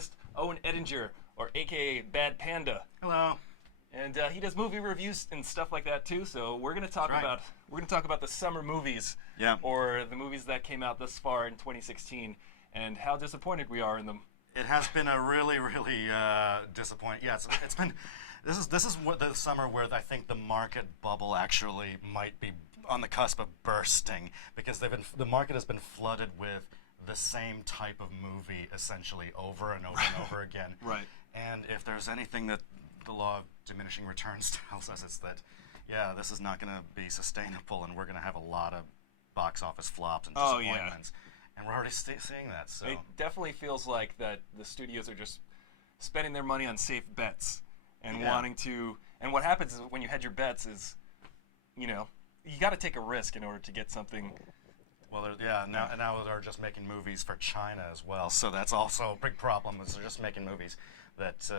guest, Owen Edinger, or AKA Bad Panda. Hello. And he does movie reviews and stuff like that too. So we're gonna talk about the summer movies, or the movies that came out thus far in 2016, and how disappointed we are in them. It has been a really disappointing. Yeah, it's been. This is what the summer where I think the market bubble actually might be on the cusp of bursting, because the market has been flooded with the same type of movie essentially over and over and over again. Right. And if there's anything that the law of diminishing returns tells us, it's that, yeah, this is not going to be sustainable, and we're going to have a lot of box office flops and disappointments. And we're already seeing that. So it definitely feels like that the studios are just spending their money on safe bets and wanting to. And what happens is when you hedge your bets is, you got to take a risk in order to get something. Well, now they're just making movies for China as well. So that's also a big problem. Is they're just making movies that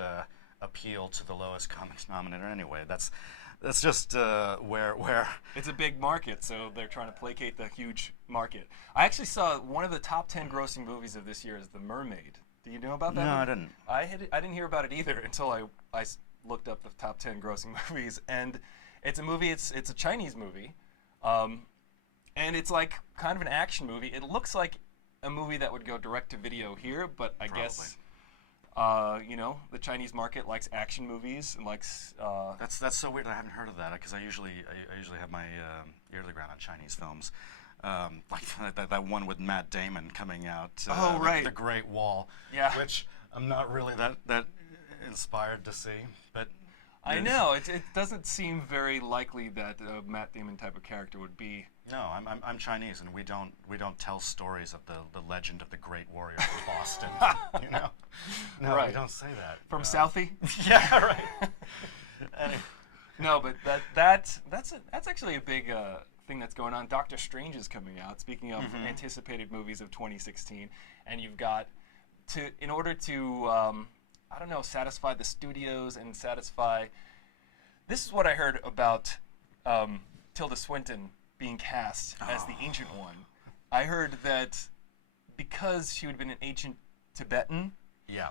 appeal to the lowest common denominator anyway. That's just where it's a big market, so they're trying to placate the huge market. I actually saw one of the top 10 grossing movies of this year is The Mermaid. Do you know about that? No, movie? I didn't. I didn't hear about it either until I looked up the top 10 grossing movies, and it's a movie. It's a Chinese movie, and it's like kind of an action movie. It looks like a movie that would go direct to video here, but I guess. The Chinese market likes action movies and likes. That's so weird. I haven't heard of that, because I usually have my ear to the ground on Chinese films, like that one with Matt Damon coming out. Right. The Great Wall. Yeah. Which I'm not really that inspired to see, but. I know it doesn't seem very likely that a Matt Damon type of character would be. No, I'm Chinese, and we don't tell stories of the legend of the Great Warrior from Boston. No, right. We don't say that. From Southie? Yeah, right. Anyway. No, but that's actually a big thing that's going on. Doctor Strange is coming out. Speaking of anticipated movies of 2016, and you've got in order to satisfy the studios and satisfy. This is what I heard about Tilda Swinton being cast as the Ancient One. I heard that because she would have been an ancient Tibetan. Yeah.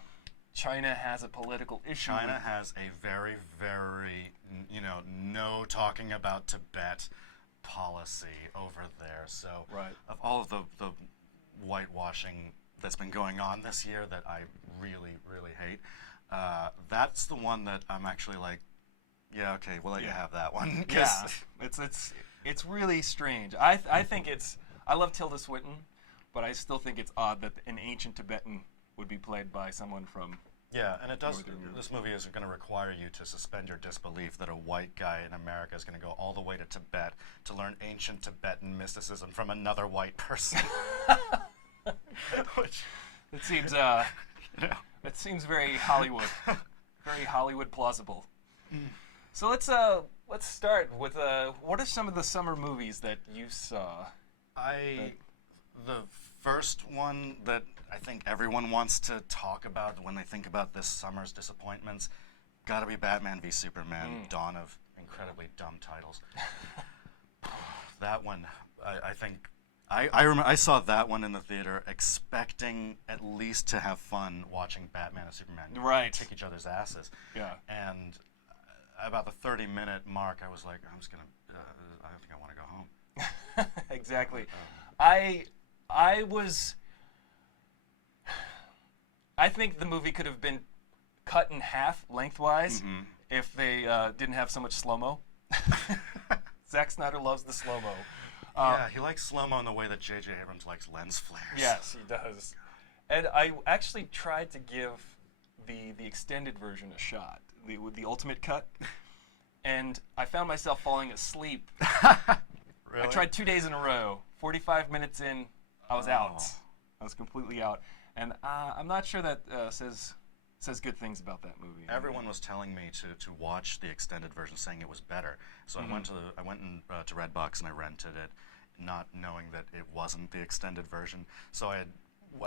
China has a political issue. China has a very, very, no talking about Tibet policy over there. So, of all of the whitewashing that's been going on this year that I really, really hate, that's the one that I'm actually like, yeah, okay, we'll let you have that one. Yeah, it's really strange. I think I love Tilda Swinton, but I still think it's odd that an ancient Tibetan would be played by someone from. Yeah, and it does. This movie is going to require you to suspend your disbelief that a white guy in America is going to go all the way to Tibet to learn ancient Tibetan mysticism from another white person. Which it seems it seems very Hollywood plausible. So let's start with what are some of the summer movies that you saw? The first one that I think everyone wants to talk about when they think about this summer's disappointments, gotta be Batman v Superman: Dawn of incredibly dumb titles. That one, I think. I remember I saw that one in the theater, expecting at least to have fun watching Batman and Superman kick each other's asses. Yeah. And about the 30-minute mark, I was like, I don't think I want to go home. Exactly. I think the movie could have been cut in half lengthwise if they didn't have so much slow-mo. Zack Snyder loves the slow-mo. Yeah, he likes slow-mo in the way that J.J. Abrams likes lens flares. Yes, he does. And I actually tried to give the extended version a shot, with the ultimate cut, and I found myself falling asleep. Really? I tried 2 days in a row. 45 minutes in, I was out. I was completely out. And I'm not sure that says good things about that movie. Everyone was telling me to watch the extended version, saying it was better. So I went to Redbox and I rented it, not knowing that it wasn't the extended version. So I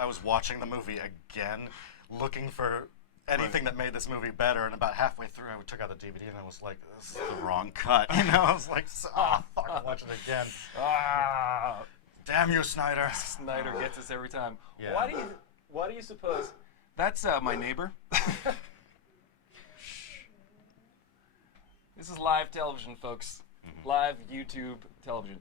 was watching the movie again, looking for anything that made this movie better. And about halfway through, I took out the DVD and I was like, "This is the wrong cut." I was like, fuck, watch it again. Damn you, Snyder. Snyder gets us every time. Yeah. Why do you suppose That's my neighbor. This is live television, folks. Live YouTube television.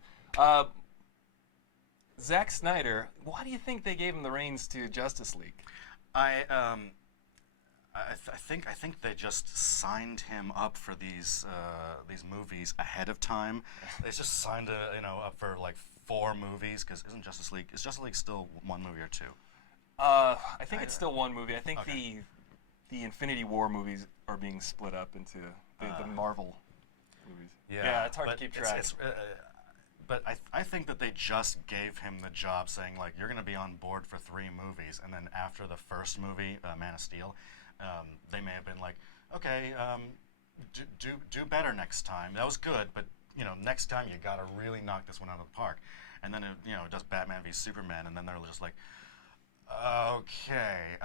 Zack Snyder, why do you think they gave him the reins to Justice League? I think they just signed him up for these movies ahead of time. They just signed up for like 4 movies, because is Justice League still 1 movie or 2? I think it's still 1 movie. I think the Infinity War movies are being split up into the Marvel movies. Yeah, it's hard to keep track. But I think that they just gave him the job, saying like, you're going to be on board for 3 movies, and then after the first movie, Man of Steel, they may have been like, okay, do better next time. That was good, but next time you got to really knock this one out of the park. And then it does Batman v Superman, and then they're just like, okay,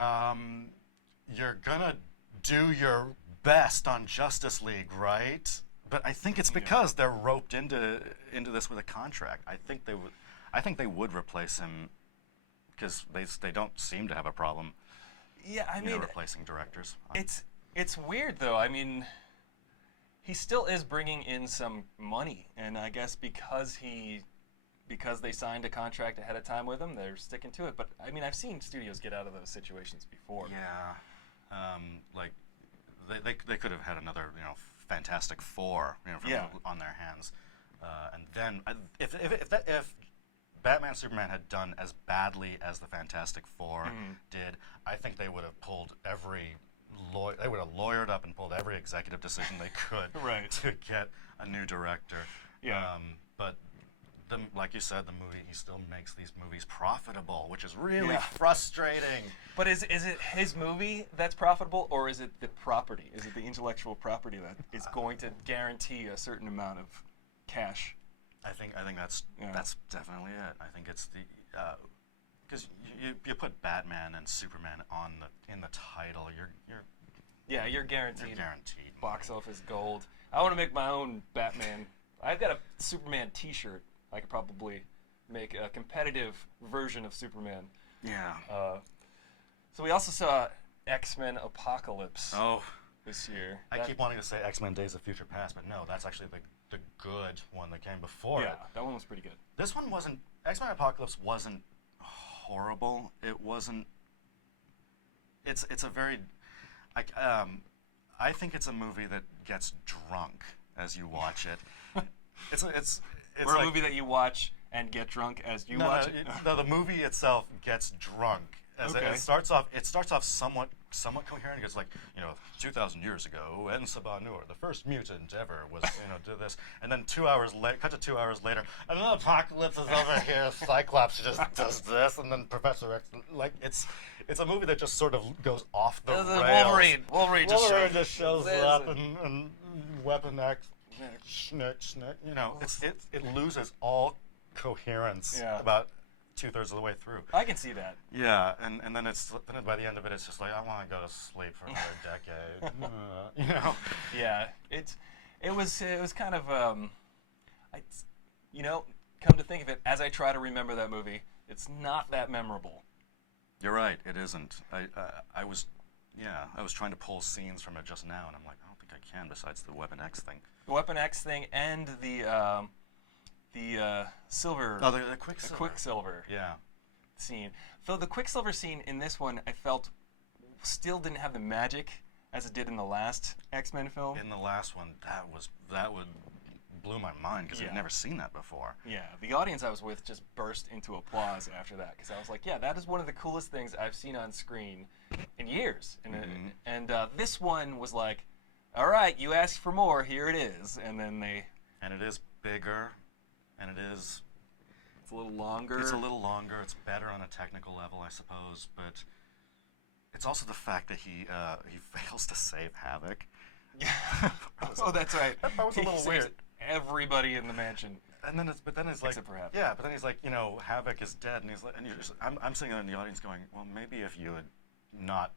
you're gonna do your best on Justice League, right? But I think it's because they're roped into this with a contract. I think they would replace him, because they don't seem to have a problem. Yeah, I mean, replacing directors. It's weird though. I mean, he still is bringing in some money, and I guess because they signed a contract ahead of time with him, they're sticking to it. But I mean, I've seen studios get out of those situations before. Yeah, like they could have had another Fantastic Four on their hands, and then if Batman Superman had done as badly as the Fantastic Four did, I think they would have pulled they would have lawyered up and pulled every executive decision they could to get a new director. Yeah. But like you said, he still makes these movies profitable, which is really frustrating. But is it his movie that's profitable, or is it the property? Is it the intellectual property that is going to guarantee a certain amount of cash? I think that's definitely it. I think it's the because you put Batman and Superman in the title, you're guaranteed. You're guaranteed Box office gold. I want to make my own Batman. I've got a Superman T-shirt. I could probably make a competitive version of Superman. Yeah. So we also saw X-Men Apocalypse this year. I keep wanting to say X-Men Days of Future Past, but no, that's actually the good one that came before it. Yeah, that one was pretty good. This one wasn't. X-Men Apocalypse wasn't horrible. It wasn't. It's a very. I think it's a movie that gets drunk as you watch it. It's Or a movie that you watch and get drunk as you watch it? No, the movie itself gets drunk. It starts off somewhat coherent. It's like, 2,000 years ago, En Sabanur, the first mutant ever, was, did this. And then 2 hours later, cut to 2 hours later, and the apocalypse is over here, Cyclops just does this, and then Professor X, like, it's a movie that just sort of goes off the rails. Wolverine just shows up, and Weapon X, schnick, it loses all coherence about 2/3 of the way through. I can see that. Yeah, and then by the end of it, it's just like, I want to go to sleep for another decade. Yeah, it was kind of come to think of it, as I try to remember that movie, it's not that memorable. You're right, it isn't. I was trying to pull scenes from it just now, and I'm like, I don't think I can. Besides the Weapon X thing. The Weapon X thing and the Silver. Oh, the Quicksilver. The Quicksilver. Yeah. Scene. Though the Quicksilver scene in this one, I felt still didn't have the magic as it did in the last X-Men film. In the last one, that would blew my mind, because I'd never seen that before. Yeah, the audience I was with just burst into applause after that, because I was like, yeah, that is one of the coolest things I've seen on screen in years. And this one was like, all right, you asked for more, here it is. And then And it is bigger, and it's a little longer. It's a little longer. It's better on a technical level, I suppose, but it's also the fact that he fails to save Havoc. Oh, that's right. That was a little weird. Everybody in the mansion. And then it's like, except for Havoc. Yeah, but then he's like, Havoc is dead, and he's like, I'm sitting there in the audience going, well, maybe if you had not,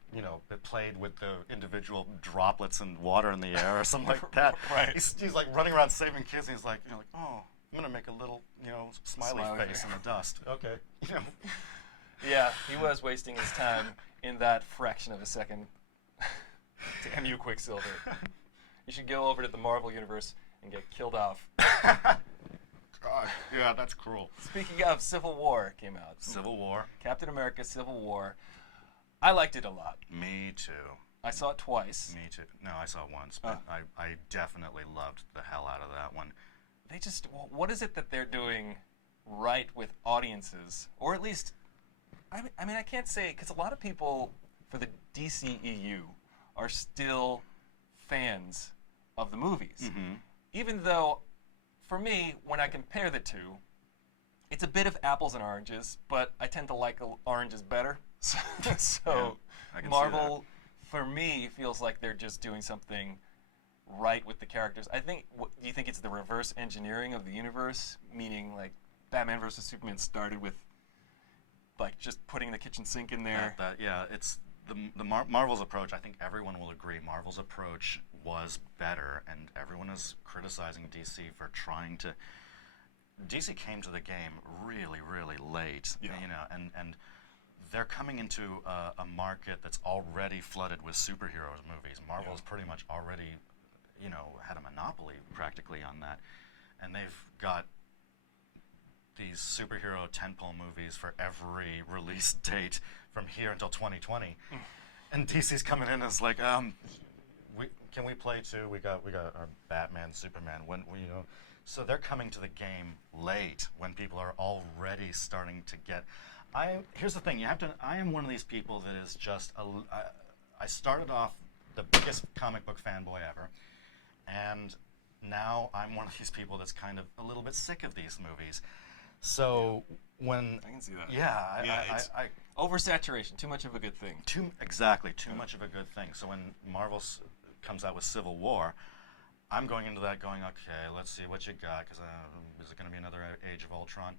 played with the individual droplets and water in the air or something like that. Right. He's like running around saving kids, and he's like, oh, I'm gonna make a little, smiley face in the dust. Okay. Yeah, he was wasting his time in that fraction of a second to MU Quicksilver. You should go over to the Marvel Universe and get killed off. God, yeah, that's cruel. Speaking of, Civil War came out. Civil War. Captain America Civil War. I liked it a lot. Me too. I saw it twice. Me too. No, I saw it once, but I definitely loved the hell out of that one. They just, what is it that they're doing right with audiences? Or at least, I mean, I can't say, because a lot of people for the DCEU are still fans of the movies. Mm-hmm. Even though, for me, when I compare the two, it's a bit of apples and oranges, but I tend to like oranges better. So Yeah, I can Marvel, for me, feels like they're just doing something right with the characters. I think, do you think it's the reverse engineering of the universe? Meaning, like, Batman vs. Superman started with, like, just putting the kitchen sink in there. Yeah, it's the Marvel's approach. I think everyone will agree. Marvel's approach was better, and everyone is criticizing DC for trying to. DC came to the game really, really late, Yeah. you know, and they're coming into a market that's already flooded with superhero movies. Marvel's pretty much already, you know, had a monopoly practically on that, and they've got these superhero tentpole movies for every release date from here until 2020, and DC's coming in as like, can we play too? We got our Batman, Superman. When we, you know, so they're coming to the game late when people are already starting to get. Here's the thing. You have to. I am one of these people that is just I started off the biggest comic book fanboy ever, and now I'm one of these people that's kind of a little bit sick of these movies. So when I can see that. Yeah, it's oversaturation. Too much of a good thing. Too much of a good thing. So when Marvel comes out with Civil War, I'm going into that going, okay, let's see what you got, because is it going to be another Age of Ultron?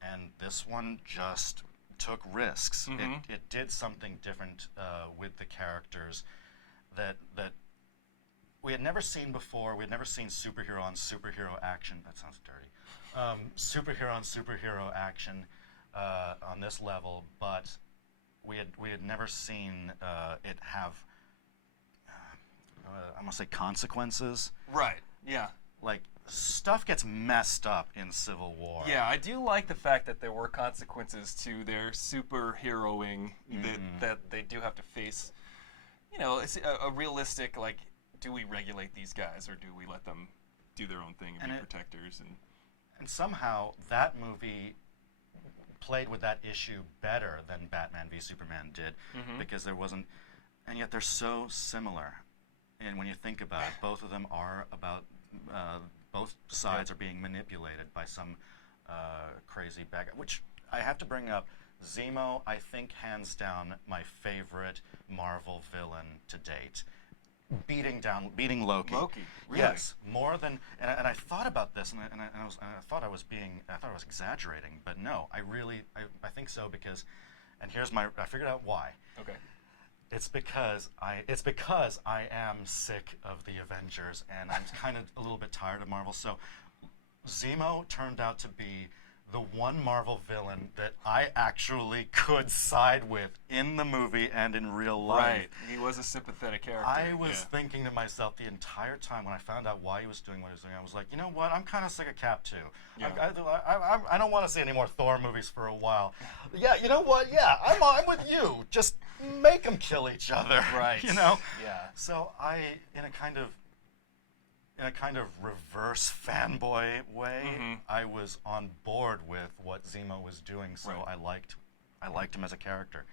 And this one just took risks. Mm-hmm. It did something different with the characters that we had never seen before. We had never seen superhero on superhero action. That sounds dirty. Superhero on superhero action on this level, but we had never seen it have. I'm gonna say consequences. Right. Yeah. Like, stuff gets messed up in Civil War. Yeah, I do like the fact that there were consequences to their superheroing that they do have to face. You know, it's a realistic, like, do we regulate these guys or do we let them do their own thing and be protectors? And somehow that movie played with that issue better than Batman v Superman did, because there wasn't, and yet they're so similar. And when you think about it, both of them are about, both sides are being manipulated by some crazy bad guy, which I have to bring up. Zemo, I think, hands down, my favorite Marvel villain to date. Beating Loki. Loki, really? Yes, more than, and I thought about this, and I thought I was exaggerating, but no, I think so, because, and I figured out why. Okay. It's because I am sick of the Avengers, and I'm kind of a little bit tired of Marvel. So Zemo turned out to be the one Marvel villain that I actually could side with in the movie and in real life. Right. He was a sympathetic character. I was thinking to myself the entire time when I found out why he was doing what he was doing, I was like, you know what? I'm kind of sick of Cap too. Yeah. I don't want to see any more Thor movies for a while. Yeah, you know what? Yeah, I'm with you. Just make them kill each other. Right. You know? Yeah. So in a kind of reverse fanboy way, I was on board with what Zemo was doing, so I liked him as a character.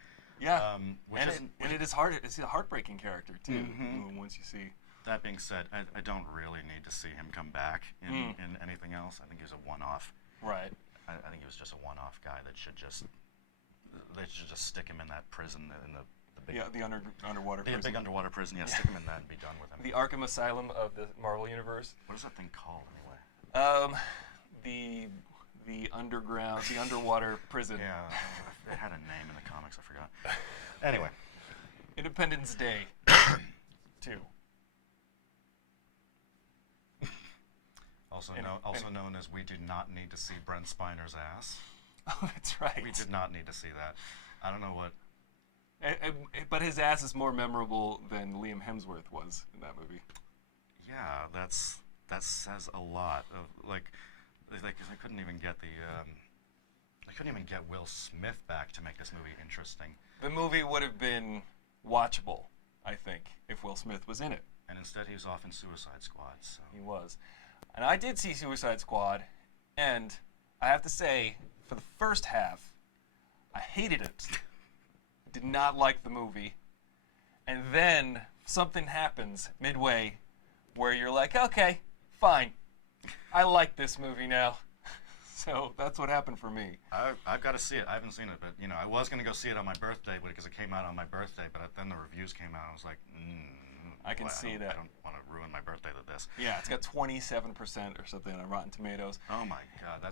Yeah, and it is hard. It's a heartbreaking character too. Once you see. That being said, I don't really need to see him come back in anything else. I think he was a one-off. Right. I think he was just a one-off guy that should just stick him in that prison in the big, the underwater prison. The big underwater prison. Yeah, stick him in that and be done with him. The Arkham Asylum of the Marvel Universe. What is that thing called anyway? The underwater prison. Yeah, it had a name in the comics. I forgot. Anyway, Independence Day 2. Also known as we do not need to see Brent Spiner's ass. Oh, that's right. We did not need to see that. I don't know what But his ass is more memorable than Liam Hemsworth was in that movie. Yeah, that says a lot. Of like I couldn't even get I couldn't even get Will Smith back to make this movie interesting. The movie would have been watchable, I think, if Will Smith was in it. And instead, he was off in Suicide Squad. So. He was. And I did see Suicide Squad, and I have to say, for the first half, I hated it. Did not like the movie. And then something happens midway where you're like, okay, fine. I like this movie now. So that's what happened for me. I've got to see it. I haven't seen it, but I was going to go see it on my birthday because it came out on my birthday. But then the reviews came out, and I was like, I can see that. I don't want to ruin my birthday with this. Yeah, it's got 27% or something on Rotten Tomatoes. Oh my God,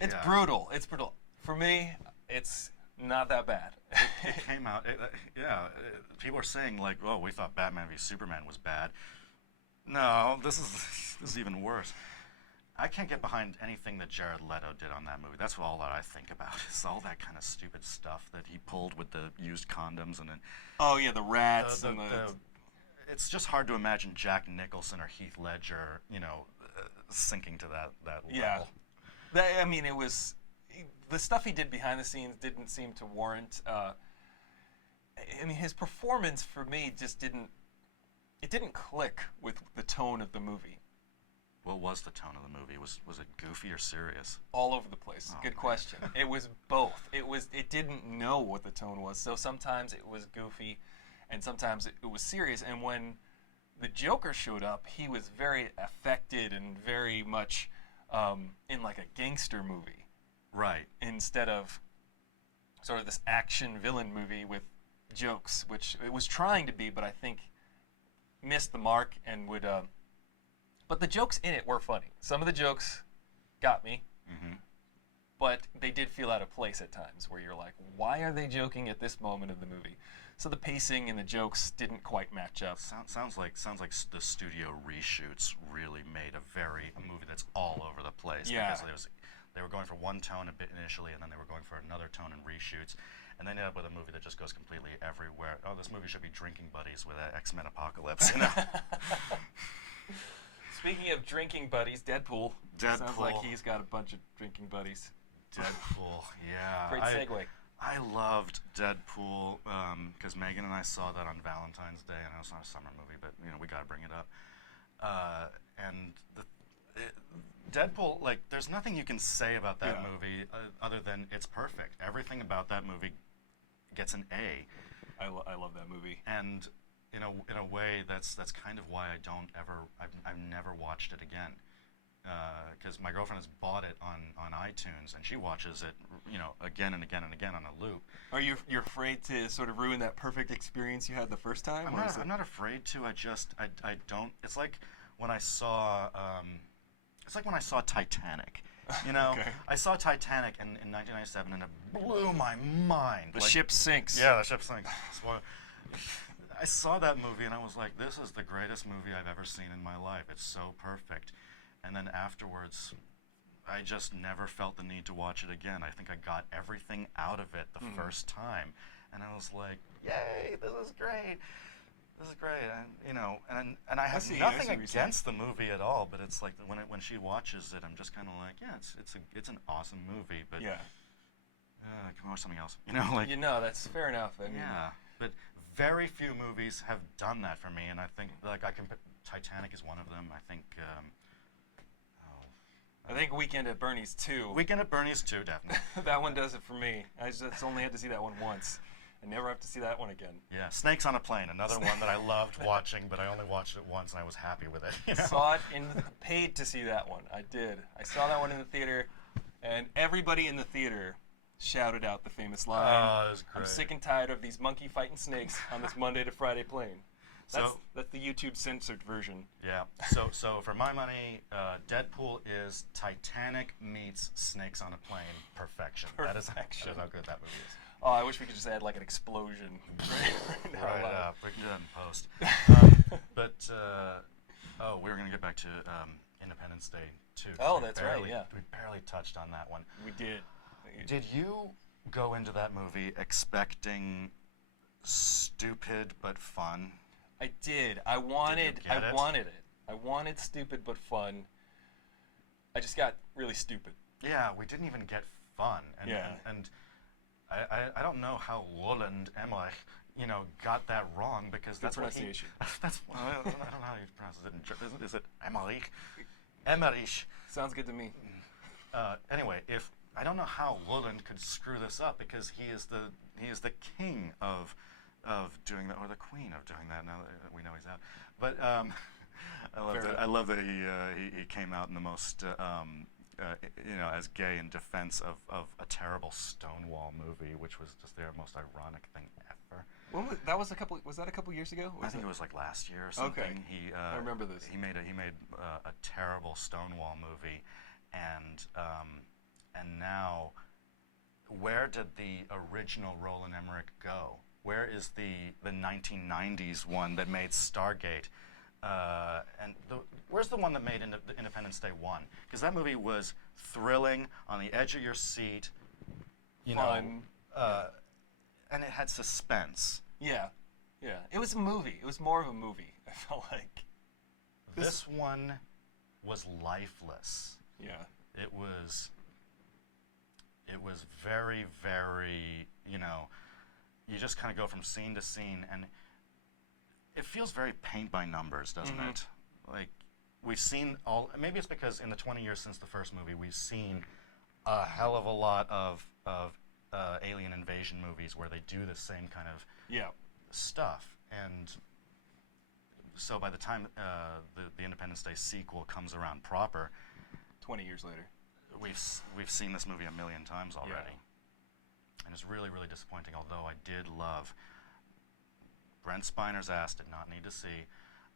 It's brutal. It's brutal. For me, it's not that bad. It came out. People are saying like, "Oh, we thought Batman v Superman was bad." No, this is even worse. I can't get behind anything that Jared Leto did on that movie. That's all that I think about. Is all that kind of stupid stuff that he pulled with the used condoms and then. Oh yeah, the rats It's just hard to imagine Jack Nicholson or Heath Ledger, sinking to that level. Yeah, it was the stuff he did behind the scenes didn't seem to warrant. His performance for me just didn't click with the tone of the movie. What was the tone of the movie? Was it goofy or serious? All over the place. Oh, Good question. It was both. It didn't know what the tone was. So sometimes it was goofy, and sometimes it was serious. And when the Joker showed up, he was very affected and very much in like a gangster movie. Right. Instead of sort of this action villain movie with jokes, which it was trying to be, but I think missed the mark and would. But the jokes in it were funny. Some of the jokes got me, but they did feel out of place at times where you're like, why are they joking at this moment of the movie? So the pacing and the jokes didn't quite match up. Sounds like the studio reshoots really made a movie that's all over the place. Yeah. Because they were going for one tone a bit initially, and then they were going for another tone in reshoots. And they ended up with a movie that just goes completely everywhere. Oh, this movie should be drinking buddies with X-Men Apocalypse, Speaking of drinking buddies, Deadpool. Sounds like he's got a bunch of drinking buddies. Deadpool, yeah. Great segue. I loved Deadpool because Megan and I saw that on Valentine's Day. I know it's not a summer movie, but we got to bring it up. And Deadpool, like, there's nothing you can say about that movie other than it's perfect. Everything about that movie gets an A. I love that movie. And in a way, that's kind of why I've never watched it again. Because my girlfriend has bought it on iTunes, and she watches it, again and again and again on a loop. Are you're afraid to sort of ruin that perfect experience you had the first time? I'm not afraid to. I don't. It's like when I saw Titanic. Okay. I saw Titanic in 1997, and it blew my mind. The ship sinks. Yeah, the ship sinks. I saw that movie, and I was like, this is the greatest movie I've ever seen in my life. It's so perfect. And then afterwards, I just never felt the need to watch it again. I think I got everything out of it the first time. And I was like, yay, this is great. This is great. And I have nothing against the movie at all, but it's like when she watches it, I'm just kind of like, yeah, it's an awesome movie, but yeah. Can we watch something else? That's fair enough. Yeah, but very few movies have done that for me, and I think Titanic is one of them. I think Weekend at Bernie's too. Weekend at Bernie's too, definitely. That one does it for me. I just only had to see that one once. I never have to see that one again. Yeah, Snakes on a Plane, another one that I loved watching, but I only watched it once and I was happy with it. Saw it paid to see that one. I did. I saw that one in the theater, and everybody in the theater shouted out the famous line. Oh, that was great. I'm sick and tired of these monkey fighting snakes on this Monday to Friday plane. That's the YouTube censored version. Yeah. So for my money, Deadpool is Titanic meets Snakes on a Plane perfection. That is how good that movie is. Oh, I wish we could just add like an explosion. Right up. We can do that in post. We were going to get back to Independence Day, too. Oh, that's right, yeah. We barely touched on that one. We did. Did you go into that movie expecting stupid but fun. I did. I wanted get it? it. I wanted stupid but fun. I just got really stupid. Yeah, we didn't even get fun. And, Yeah. and I don't know how Roland Emmerich, got that wrong, because that's what he... pronunciation. That's I don't know how you pronounce it in German. Is it Emmerich? Emmerich. Sounds good to me. Anyway, I don't know how Roland could screw this up, because he is the king of doing that, or the queen of doing that. Now that we know he's out, but I love that he came out in the most as gay in defense of a terrible Stonewall movie, which was just their most ironic thing ever. Was that a couple years ago? I think it was like last year or something. Okay. I remember this. He made a terrible Stonewall movie, and now, where did the original Roland Emmerich go? Where is the 1990s one that made Stargate? Where's the one that made Independence Day 1? Because that movie was thrilling, on the edge of your seat, Fun. And it had suspense. Yeah. It was a movie. It was more of a movie, I felt like. This one was lifeless. Yeah. It was very, very, you just kind of go from scene to scene, and it feels very paint by numbers, doesn't it? Like, we've seen maybe it's because in the 20 years since the first movie, we've seen a hell of a lot of alien invasion movies where they do the same kind of stuff. And so by the time the Independence Day sequel comes around proper, 20 years later, we've seen this movie a million times already. And it's really, really disappointing, although I did love Brent Spiner's ass, did not need to see.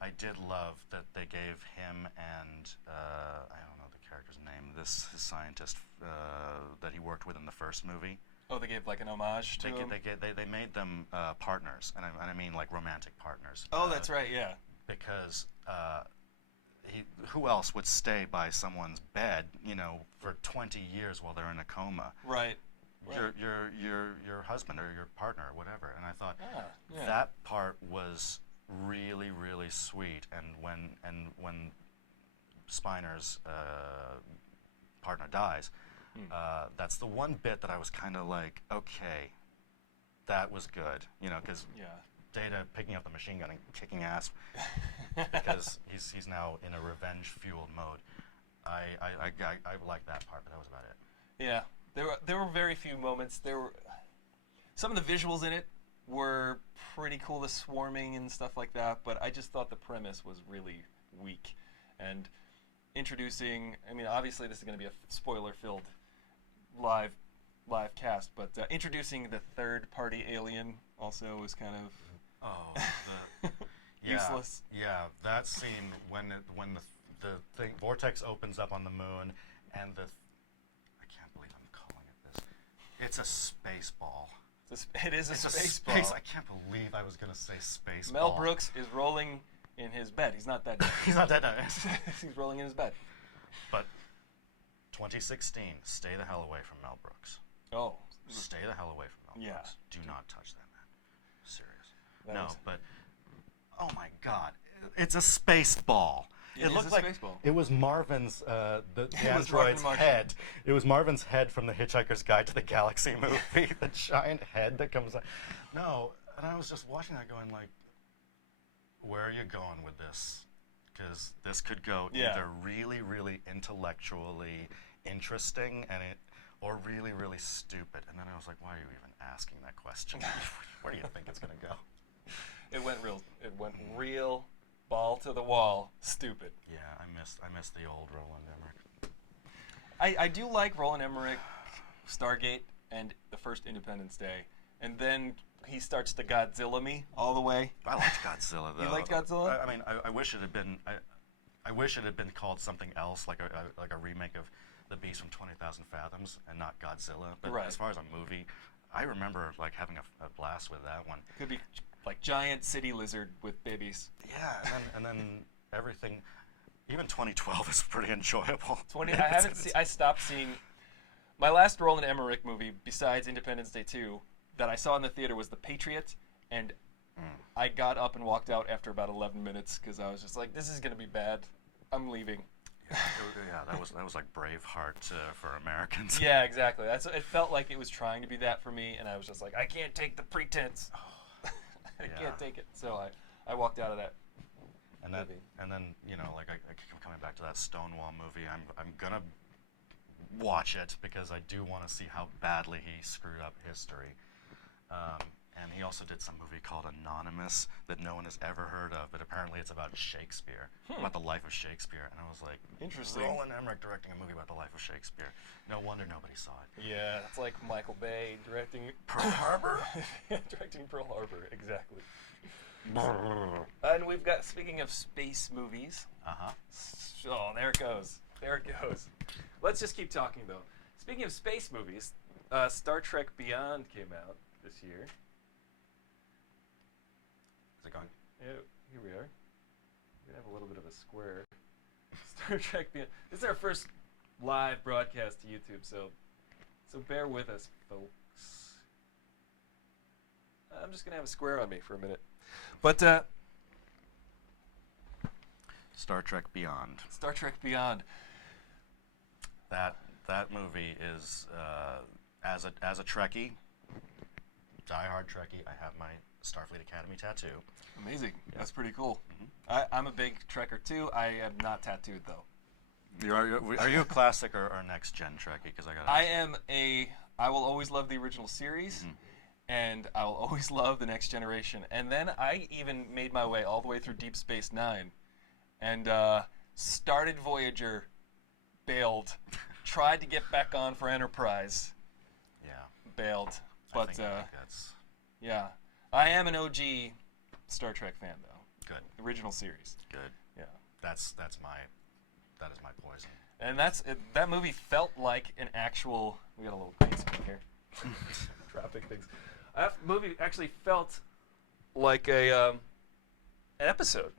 I did love that they gave him and, I don't know the character's name, this scientist that he worked with in the first movie. Oh, they gave like an homage to him? They made them partners, and I mean like romantic partners. Oh, that's right, yeah. Because who else would stay by someone's bed, for 20 years while they're in a coma? Right. Your husband or your partner or whatever. And I thought that part was really, really sweet. And when Spiner's partner dies, that's the one bit that I was kind of like, okay, that was good, because Data picking up the machine gun and kicking ass because he's now in a revenge-fueled mode. I like that part, but that was about it. Yeah. There were very few moments. Some of the visuals in it were pretty cool, the swarming and stuff like that, but I just thought the premise was really weak. And introducing, obviously this is going to be a spoiler-filled live cast, but introducing the third-party alien also was kind of useless. Yeah, that scene when the vortex opens up on the moon and I can't believe I'm calling it this. It's a space ball. It is a space ball. I can't believe I was going to say space Mel ball. Brooks is rolling in his bed. He's not dead. He's not dead now. He's rolling in his bed. But 2016, stay the hell away from Mel Brooks. Oh. Stay the hell away from Mel Brooks. Do not touch that man. Serious. But oh my God, it's a space ball. It looked like it was Marvin's the android's head. It was Marvin's head from the Hitchhiker's Guide to the Galaxy movie, the giant head that comes out. No, and I was just watching that going like, where are you going with this? Because this could go either really, really intellectually interesting or really, really stupid. And then I was like, why are you even asking that question? Where do you think it's going to go? It went real ball to the wall stupid. Yeah, I miss the old Roland Emmerich. I do like Roland Emmerich, Stargate, and the first Independence Day. And then he starts to Godzilla me all the way. I liked Godzilla though. You liked Godzilla? I wish it had been I wish it had been called something else, like a remake of The Beast from 20,000 Fathoms and not Godzilla. But as far as a movie, I remember like having a blast with that one. Could be like giant city lizard with babies. Yeah, and then everything. Even 2012 is pretty enjoyable. I stopped seeing. My last Roland Emmerich movie, besides Independence Day 2, that I saw in the theater was The Patriot, and I got up and walked out after about 11 minutes because I was just like, this is gonna be bad. I'm leaving. Yeah, that was like Braveheart for Americans. Yeah, exactly. It felt like it was trying to be that for me, and I was just like, I can't take the pretense. I can't take it. So I walked out of that. And then like I keep coming back to that Stonewall movie. I'm gonna watch it because I do want to see how badly he screwed up history. And he also did some movie called Anonymous that no one has ever heard of, but apparently it's about Shakespeare, about the life of Shakespeare. And I was like, interesting. Roland Emmerich directing a movie about the life of Shakespeare. No wonder nobody saw it. Yeah, it's like Michael Bay directing Pearl Harbor? Directing Pearl Harbor, exactly. And we've got, speaking of space movies. Oh, there it goes. There it goes. Let's just keep talking, though. Speaking of space movies, Star Trek Beyond came out this year. Is it going? Yeah, here we are. We have a little bit of a square. Star Trek Beyond. This is our first live broadcast to YouTube, so bear with us, folks. I'm just gonna have a square on me for a minute. But Star Trek Beyond. Star Trek Beyond. That movie is as a Trekkie, diehard Trekkie. I have my Starfleet Academy tattoo. Amazing. That's pretty cool. I'm a big Trekker too. I am not tattooed though. Are you a classic or next gen Trekkie? Because I will always love the original series, and I will always love the Next Generation. And then I even made my way all the way through Deep Space Nine, and started Voyager, bailed, tried to get back on for Enterprise. Yeah. Bailed. But I think that's yeah. I am an OG Star Trek fan though. good. Original series. Good. Yeah. That is my poison. And that movie felt like an actual. We got a little green screen here. Dropping things. That movie actually felt like an episode.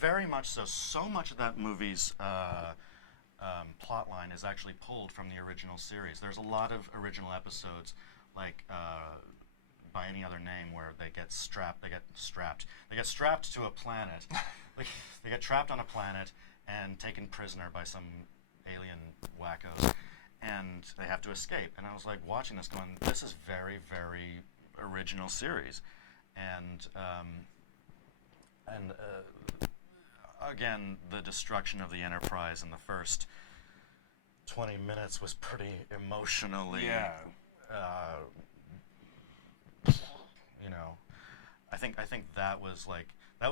Very much so. So much of that movie's plot line is actually pulled from the original series. There's a lot of original episodes, like by any other name, where they get strapped to a planet. They get trapped on a planet and taken prisoner by some alien wackos, and they have to escape. And I was like watching this going, this is very, very original series. And again, the destruction of the Enterprise in the first 20 minutes was pretty emotionally, I think that was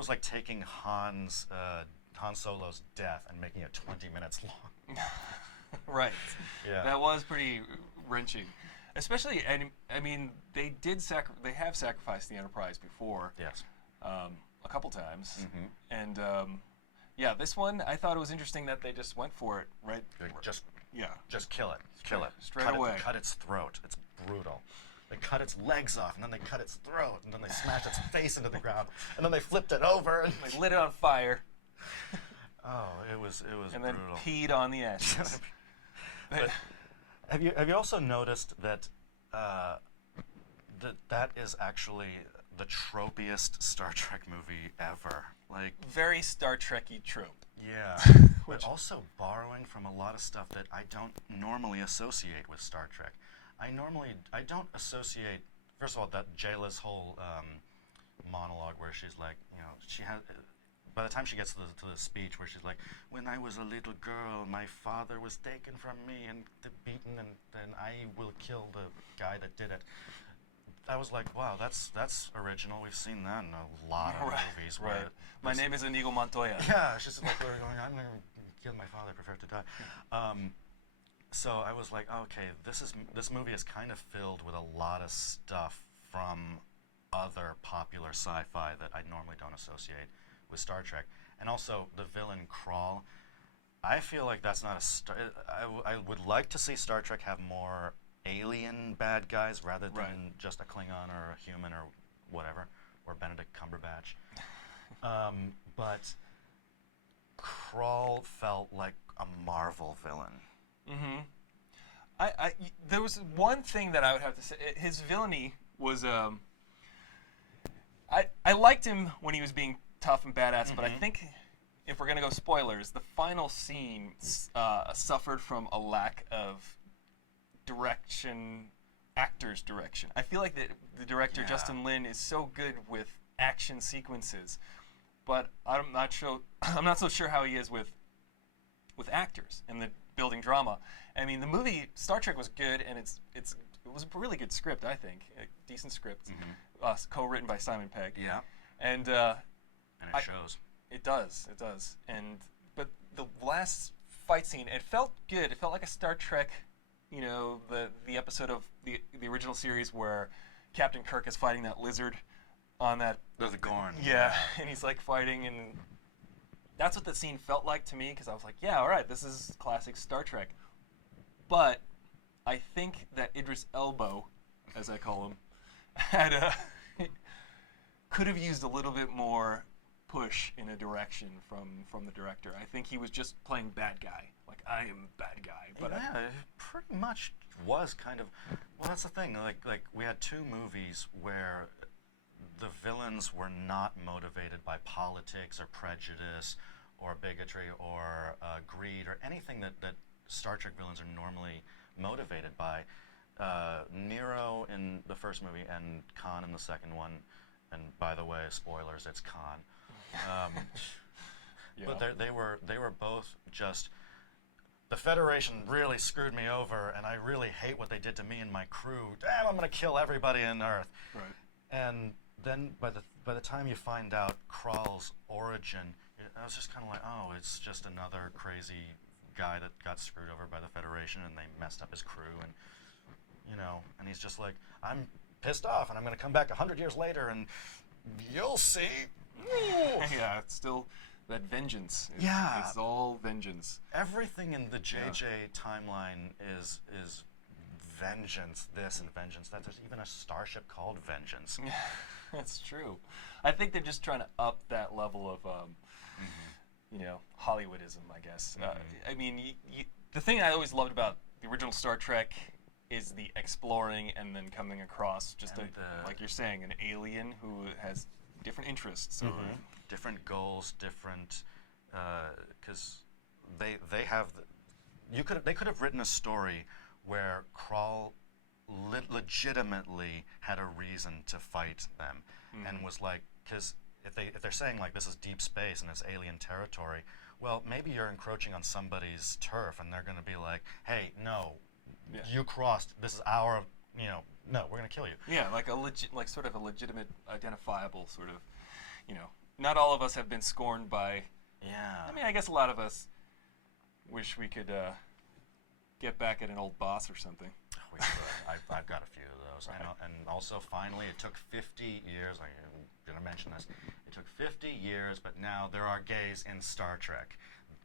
like taking Han Solo's death and making it 20 minutes long. Right. Yeah. That was pretty wrenching. Especially, I mean, they have sacrificed the Enterprise before. Yes. A couple times. Mm-hmm. And yeah, this one I thought it was interesting that they just went for it, right? Just kill it. Straight away. Cut its throat. It's brutal. They cut its legs off, and then they cut its throat, and then they smashed its face into the ground, and then they flipped it over, and they lit it on fire. Oh, it was and brutal. And then peed on the ashes. But have you also noticed that that is actually the tropiest Star Trek movie ever? Like, very Star Trek-y trope. Yeah, but also borrowing from a lot of stuff that I don't normally associate with Star Trek. I don't associate, first of all, that Jayla's whole monologue where she's like, by the time she gets to the speech where she's like, when I was a little girl, my father was taken from me and beaten, and then I will kill the guy that did it. I was like, wow, that's original. We've seen that in a lot of movies. Right. My name is Inigo Montoya. Yeah, it's just like we're going, I'm going to kill my father, I prefer to die. So I was like, okay, this movie is kind of filled with a lot of stuff from other popular sci-fi that I normally don't associate with Star Trek. And also the villain Krall. I feel like that's not I would like to see Star Trek have more alien bad guys rather than just a Klingon or a human or whatever, or Benedict Cumberbatch. But Krall felt like a Marvel villain. Mm-hmm. There was one thing that I would have to say. His villainy was I liked him when he was being tough and badass, but I Mhm. think if we're gonna go spoilers, the final scene suffered from a lack of direction, actor's direction. I feel like the director Yeah. Justin Lin is so good with action sequences, but I'm not sure. I'm not so sure how he is with actors and the building drama. I mean, the movie Star Trek was good, and it was a really good script. I think a decent script, co-written by Simon Pegg. Yeah. And And it shows. it does. But the last fight scene, it felt good. It felt like a Star Trek, the episode of the original series where Captain Kirk is fighting that lizard on that. The Gorn. Yeah, and he's like fighting, and that's what the scene felt like to me, because I was like, yeah, all right, this is classic Star Trek. But I think that Idris Elba, as I call him, could have used a little bit more push in a direction from the director. I think he was just playing bad guy, like I am bad guy. But yeah, it pretty much was kind of. Well, that's the thing. Like we had two movies where the villains were not motivated by politics or prejudice or bigotry or greed or anything that Star Trek villains are normally motivated by. Nero in the first movie and Khan in the second one. And by the way, spoilers, it's Khan. Yeah. But they were both just. The Federation really screwed me over, and I really hate what they did to me and my crew. Damn, I'm gonna kill everybody on Earth. Right. And then by the time you find out Krall's origin, I was just kind of like, oh, it's just another crazy guy that got screwed over by the Federation, and they messed up his crew, and and he's just like, I'm pissed off, and I'm gonna come back 100 years later, and you'll see. Yeah, it's still that vengeance. Yeah. It's all vengeance. Everything in the JJ timeline is vengeance, this and vengeance that. There's even a starship called Vengeance. That's true. I think they're just trying to up that level of, Hollywoodism, I guess. I mean, the thing I always loved about the original Star Trek is the exploring and then coming across just like you're saying, an alien who has different interests or different goals, different because they have they could have written a story where Krall legitimately had a reason to fight them and was like, because if they're saying like this is deep space and it's alien territory, well, maybe you're encroaching on somebody's turf and they're going to be like, hey, no, you crossed, this is our, no, we're going to kill you. Yeah, like sort of a legitimate, identifiable sort of, not all of us have been scorned by. Yeah. I mean, I guess a lot of us wish we could get back at an old boss or something. We could. I've got a few of those. I know, and also, finally, it took 50 years. I'm going to mention this. It took 50 years, but now there are gays in Star Trek.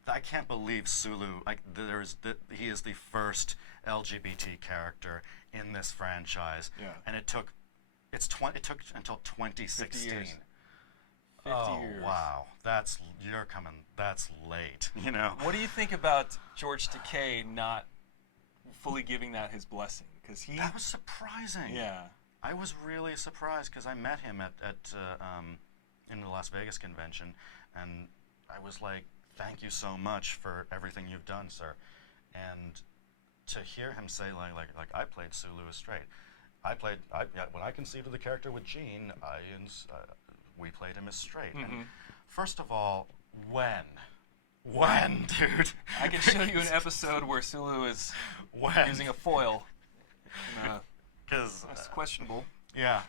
I can't believe Sulu. He is the first LGBT character in this franchise, and it took until 2016. 50 years. 50 years. Wow, that's late. What do you think about George Takei not fully giving that his blessing? Because that was surprising. Yeah. I was really surprised because I met him at in the Las Vegas convention, and I was like, "Thank you so much for everything you've done, sir." And to hear him say like I played Sulu as straight. When I conceived of the character with Gene, we played him as straight. And first of all, when, dude? I can show you an episode where Sulu is using a foil. Because that's questionable. Yeah.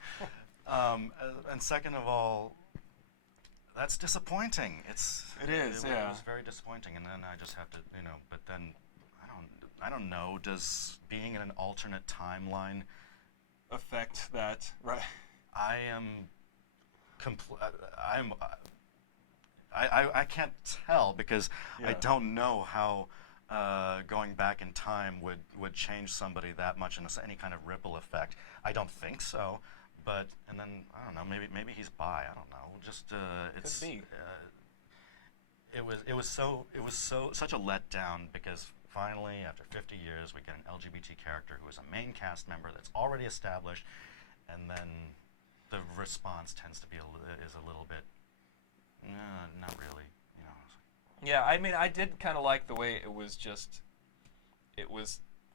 And second of all, that's disappointing. It was very disappointing. And then I just have to, But then I don't know. Does being in an alternate timeline affect that? Right. I can't tell because I don't know how going back in time would change somebody that much in any kind of ripple effect. I don't think so, and then I don't know. Maybe he's bi. I don't know. Just it's. Could be. It was such a letdown because finally, after 50 years, we get an LGBT character who is a main cast member that's already established, and then the response tends to be is a little bit, not really, you know. Yeah, I mean, I did kind of like the way it was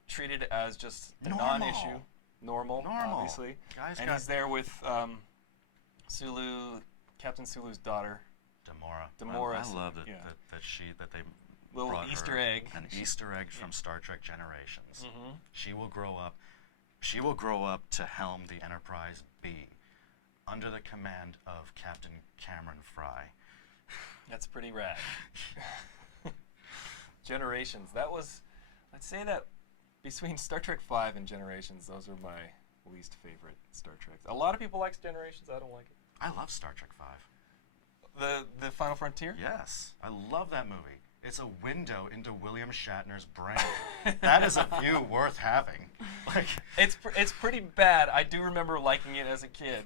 treated as just a non-issue, normal, obviously. And he's there with Sulu, Captain Sulu's daughter, Demora. I love that that they little brought Easter her egg. an Easter egg from Star Trek Generations. Mm-hmm. She will grow up. She will grow up to helm the Enterprise B, under the command of Captain Cameron Fry. That's pretty rad. Generations. That was, I'd say that between Star Trek V and Generations, those are my least favorite Star Treks. A lot of people like Generations. I don't like it. I love Star Trek V. The Final Frontier? Yes, I love that movie. It's a window into William Shatner's brain. That is a view worth having. Like, it's pretty bad. I do remember liking it as a kid,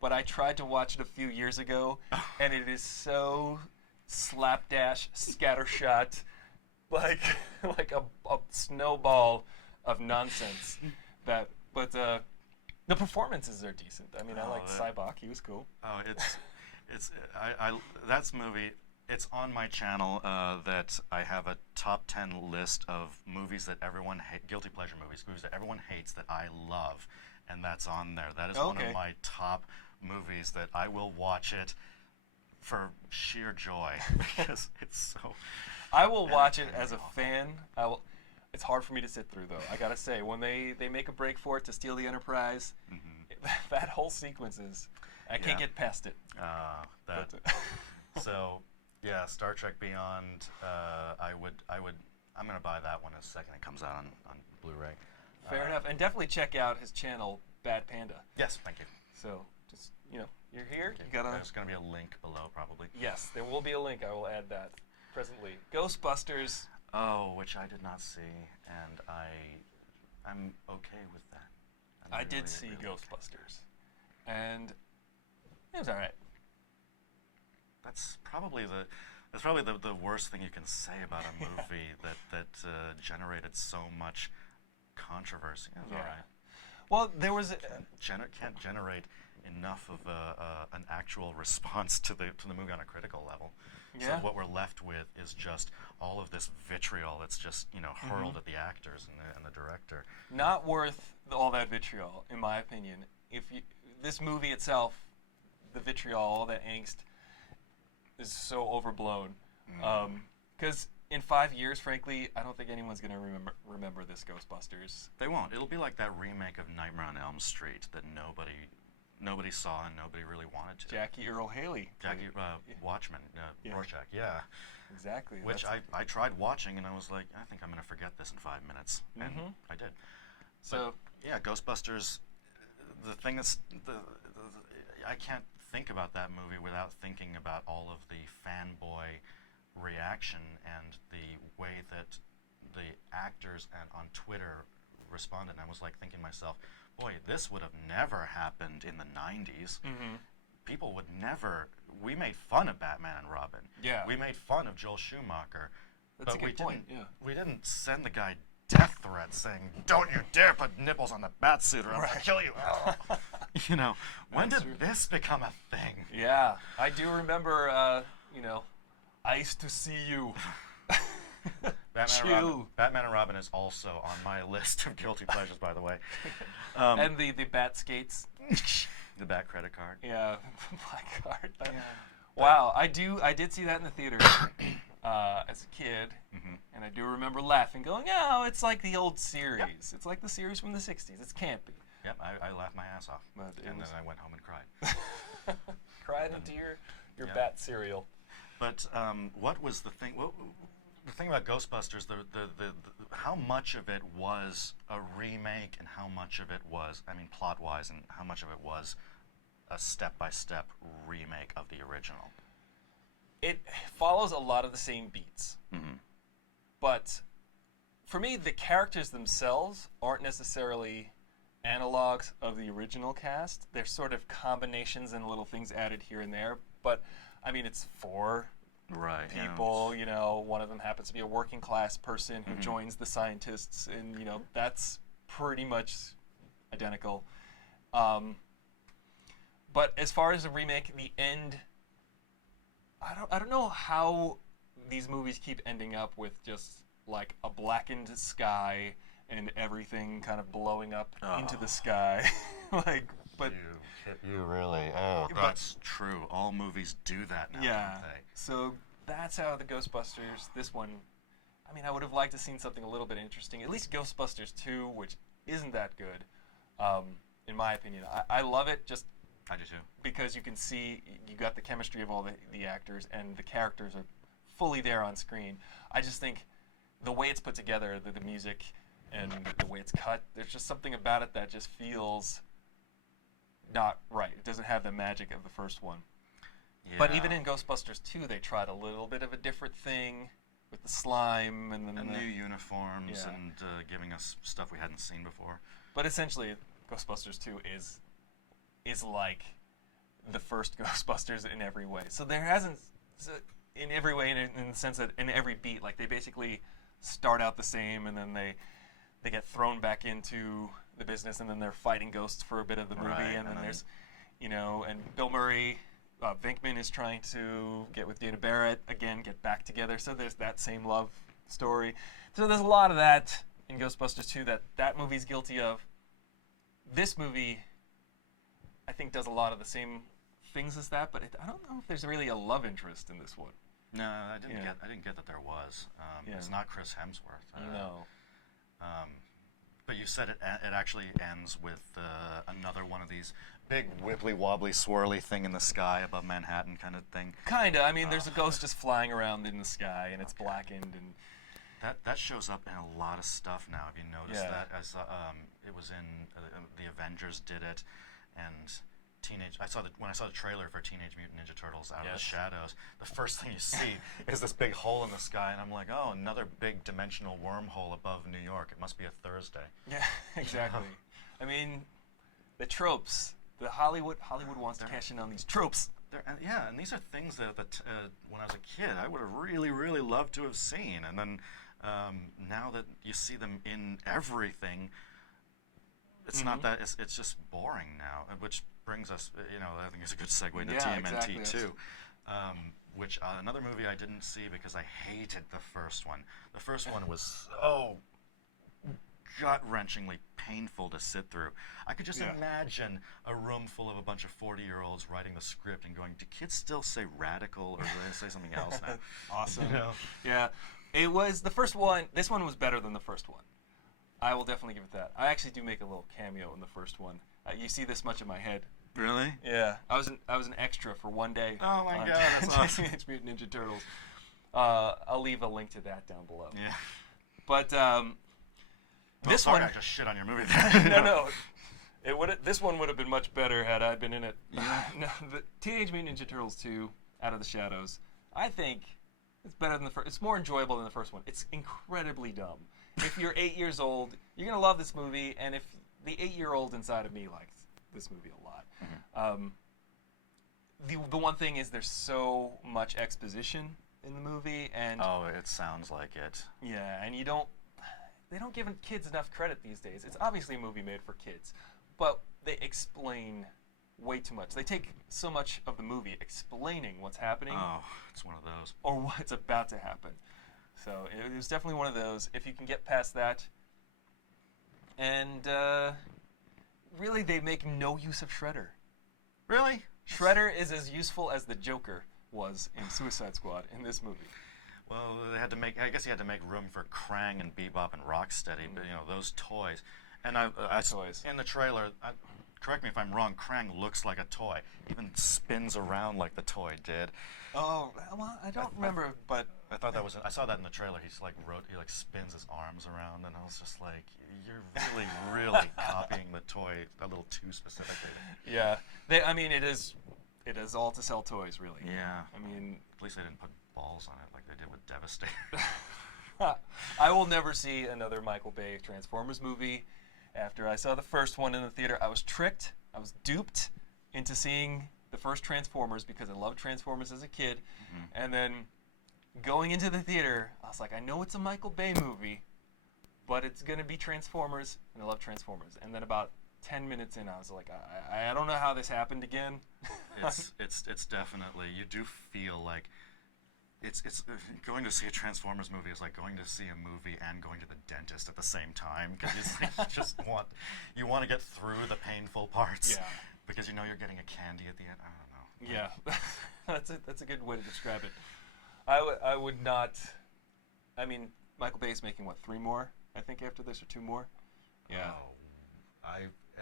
but I tried to watch it a few years ago, and it is so slapdash, scattershot, like a snowball of nonsense. But the performances are decent. I mean, I like Cybok. He was cool. Oh, that's movie. It's on my channel that I have a top 10 list of movies that everyone guilty pleasure movies that everyone hates that I love, and that's on there. That is one of my top movies that I will watch it for sheer joy because it's so. I will watch it as a fan. It's hard for me to sit through though. I gotta say, when they make a break for it to steal the Enterprise, that whole sequence is. I can't get past it. So. Yeah, Star Trek Beyond. I'm gonna buy that one the second it comes out on Blu-ray. Fair enough, and definitely check out his channel, Bad Panda. Yes, thank you. So just you're here. Okay. You gotta. There's gonna be a link below, probably. Yes, there will be a link. I will add that presently. Ghostbusters. Oh, which I did not see, and I'm okay with that. I did see Ghostbusters, and it was all right. That's probably the worst thing you can say about a movie that generated so much controversy. It was all right. Well, there was can't generate enough of an actual response to the movie on a critical level. Yeah. So what we're left with is just all of this vitriol that's just hurled at the actors and the director. Not worth all that vitriol, in my opinion. This movie itself, the vitriol, all that angst, is so overblown. Because in 5 years, frankly, I don't think anyone's going to remember this Ghostbusters. They won't. It'll be like that remake of Nightmare on Elm Street that nobody saw and nobody really wanted to. Jackie Earle Haley. Watchmen, Rorschach, yeah. Exactly. Which I tried watching and I was like, I think I'm going to forget this in 5 minutes. And I did. So, yeah, Ghostbusters, the thing that's, I can't think about that movie without thinking about all of the fanboy reaction and the way that the actors on Twitter responded. And I was like thinking to myself, boy, this would have never happened in the 90s. People would never. We made fun of Batman and Robin. Yeah. We made fun of Joel Schumacher. That's a good point. We didn't send the guy death threats saying, "Don't you dare put nipples on the Batsuit or I'm gonna kill you." When did this become a thing? Yeah, I do remember. Ice to see you. Batman and Robin is also on my list of guilty pleasures, by the way. And the bat skates. The Bat credit card. Yeah, black card. Wow, I did see that in the theater as a kid, and I do remember laughing, going, "Oh, it's like the old series. Yep. It's like the series from the '60s. It's campy." Yep, I laughed my ass off, and then I went home and cried. Cried into your bat cereal. But what was the thing? The thing about Ghostbusters, the how much of it was a remake, and how much of it was, plot-wise, and how much of it was a step-by-step remake of the original? It follows a lot of the same beats, but for me, the characters themselves aren't necessarily analogs of the original cast. They're sort of combinations and little things added here and there, but it's four people, one of them happens to be a working class person who joins the scientists, and that's pretty much identical. But as far as a remake, the end, I don't know how these movies keep ending up with just like a blackened sky and everything kind of blowing up into the sky. Like, but you really? Oh, that's true. All movies do that now, yeah. don't they? So that's how the Ghostbusters, this one, I mean, I would have liked to seen something a little bit interesting. At least Ghostbusters 2, which isn't that good, in my opinion. I love it just I do too. because you can see you got the chemistry of all the actors, and the characters are fully there on screen. I just think the way it's put together, the music, and the way it's cut, there's just something about it that just feels not right. It doesn't have the magic of the first one. Yeah. But even in Ghostbusters 2, they tried a little bit of a different thing with the slime and then new uniforms Yeah. and giving us stuff we hadn't seen before. But essentially, Ghostbusters 2 is like the first Ghostbusters in every way. So there hasn't, in every way, in the sense that in every beat, like they basically start out the same, and then they get thrown back into the business, and then they're fighting ghosts for a bit of the movie, Right, and then and then- there's, and Bill Murray, Venkman is trying to get with Dana Barrett again, get back together. So there's that same love story. So there's a lot of that in Ghostbusters 2 that movie's guilty of. This movie, I think, does a lot of the same things as that, but I don't know if there's really a love interest in this one. No, I didn't Yeah. get that there was. Yeah. It's not Chris Hemsworth. No. But you said it actually ends with another one of these big wibbly wobbly swirly thing in the sky above Manhattan kind of thing. Kinda. I mean, there's a ghost just flying around in the sky, and it's blackened, and That shows up in a lot of stuff now. Have you noticed Yeah. that? It was in the Avengers did it, and when I saw the trailer for Teenage Mutant Ninja Turtles Out of the Yes. Shadows, the first thing you see is this big hole in the sky, and I'm like, oh, another big dimensional wormhole above New York. It must be a Thursday. yeah, exactly. I mean, the tropes. The Hollywood wants to cash in on these tropes. Yeah, and these are things that when I was a kid, I would have really, really loved to have seen. And then now that you see them in everything, it's not that, it's just boring now, which brings us, I think it's a good segue to Yeah, TMNT exactly. too. Which another movie I didn't see because I hated the first one. The first one was so gut-wrenchingly painful to sit through. I could just Yeah. imagine a room full of a bunch of 40-year-olds writing the script and going, do kids still say radical, or do they say something else now? Awesome. You know? Yeah. It was the first one. This one was better than the first one. I will definitely give it that. I actually do make a little cameo in the first one. You see this much in my head. Really? Yeah. I was an extra for one day. Oh my on God, that's awesome. Teenage Mutant Ninja Turtles. I'll leave a link to that down below. Yeah. But this sorry, one. I just shit on your movie there. No. This one would have been much better had I been in it. No, the Teenage Mutant Ninja Turtles 2, Out of the Shadows, I think it's better than the first. It's more enjoyable than the first one. It's incredibly dumb. If you're 8 years old, you're gonna love this movie, and if the 8-year-old inside of me likes this movie a lot. The one thing is there's so much exposition in the movie, and Oh, it sounds like it. yeah, and they don't give kids enough credit these days. It's obviously a movie made for kids, but they explain way too much. They take so much of the movie explaining what's happening Oh, it's one of those. or what's about to happen. So it was definitely one of those. If you can get past that, and really they make no use of Shredder. Really? Shredder is as useful as the Joker was in Suicide Squad in this movie. Well, I guess you had to make room for Krang and Bebop and Rocksteady, but those toys. And Toys. in the trailer, correct me if I'm wrong, Krang looks like a toy. Even spins around like the toy did. Oh, well, I don't remember, but I thought I saw that in the trailer. He spins his arms around, and I was just like, you're really, really copying the toy a little too specifically. yeah, it is all to sell toys, really. Yeah. I mean, At least they didn't put balls on it like they did with Devastator. I will never see another Michael Bay Transformers movie. After I saw the first one in the theater, I was tricked. I was duped into seeing the first Transformers because I loved Transformers as a kid. And then going into the theater, I was like, I know it's a Michael Bay movie, but it's going to be Transformers, and I love Transformers. And then about 10 minutes in, I was like, I don't know how this happened again. It's definitely, you do feel like it's going to see a Transformers movie is like going to see a movie and going to the dentist at the same time, because it's like you want to get through the painful parts, because you know you're getting a candy at the end. I don't know. Yeah, that's a good way to describe it. I would not. I mean, Michael Bay's making what, 3 more? I think after this, or 2 more. Yeah. Oh,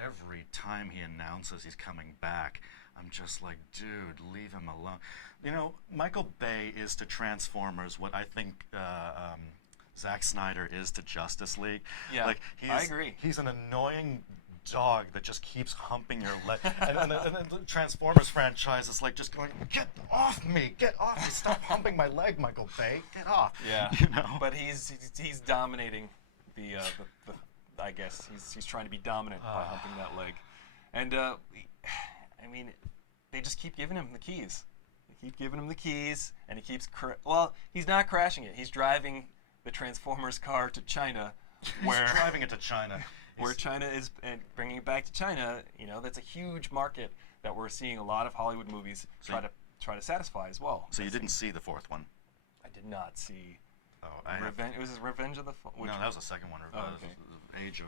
every time he announces he's coming back, I'm just like, dude, leave him alone. You know, Michael Bay is to Transformers what I think Zack Snyder is to Justice League. Yeah, like, I agree. He's an annoying dog that just keeps humping your leg. and the Transformers franchise is like just going, get off me, stop humping my leg, Michael Bay, get off. Yeah, you know. But he's dominating the I guess he's trying to be dominant by humping that leg, and I mean, they just keep giving him the keys. They keep giving him the keys, and he keeps he's not crashing it. He's driving the Transformers car to China, where he's driving it to China. Where China is, and bringing it back to China, you know, that's a huge market that we're seeing a lot of Hollywood movies try to satisfy as well. So you didn't see the 4th one? I did not see. Oh, It was Revenge of the. No, that was the second one. Oh, okay. Age of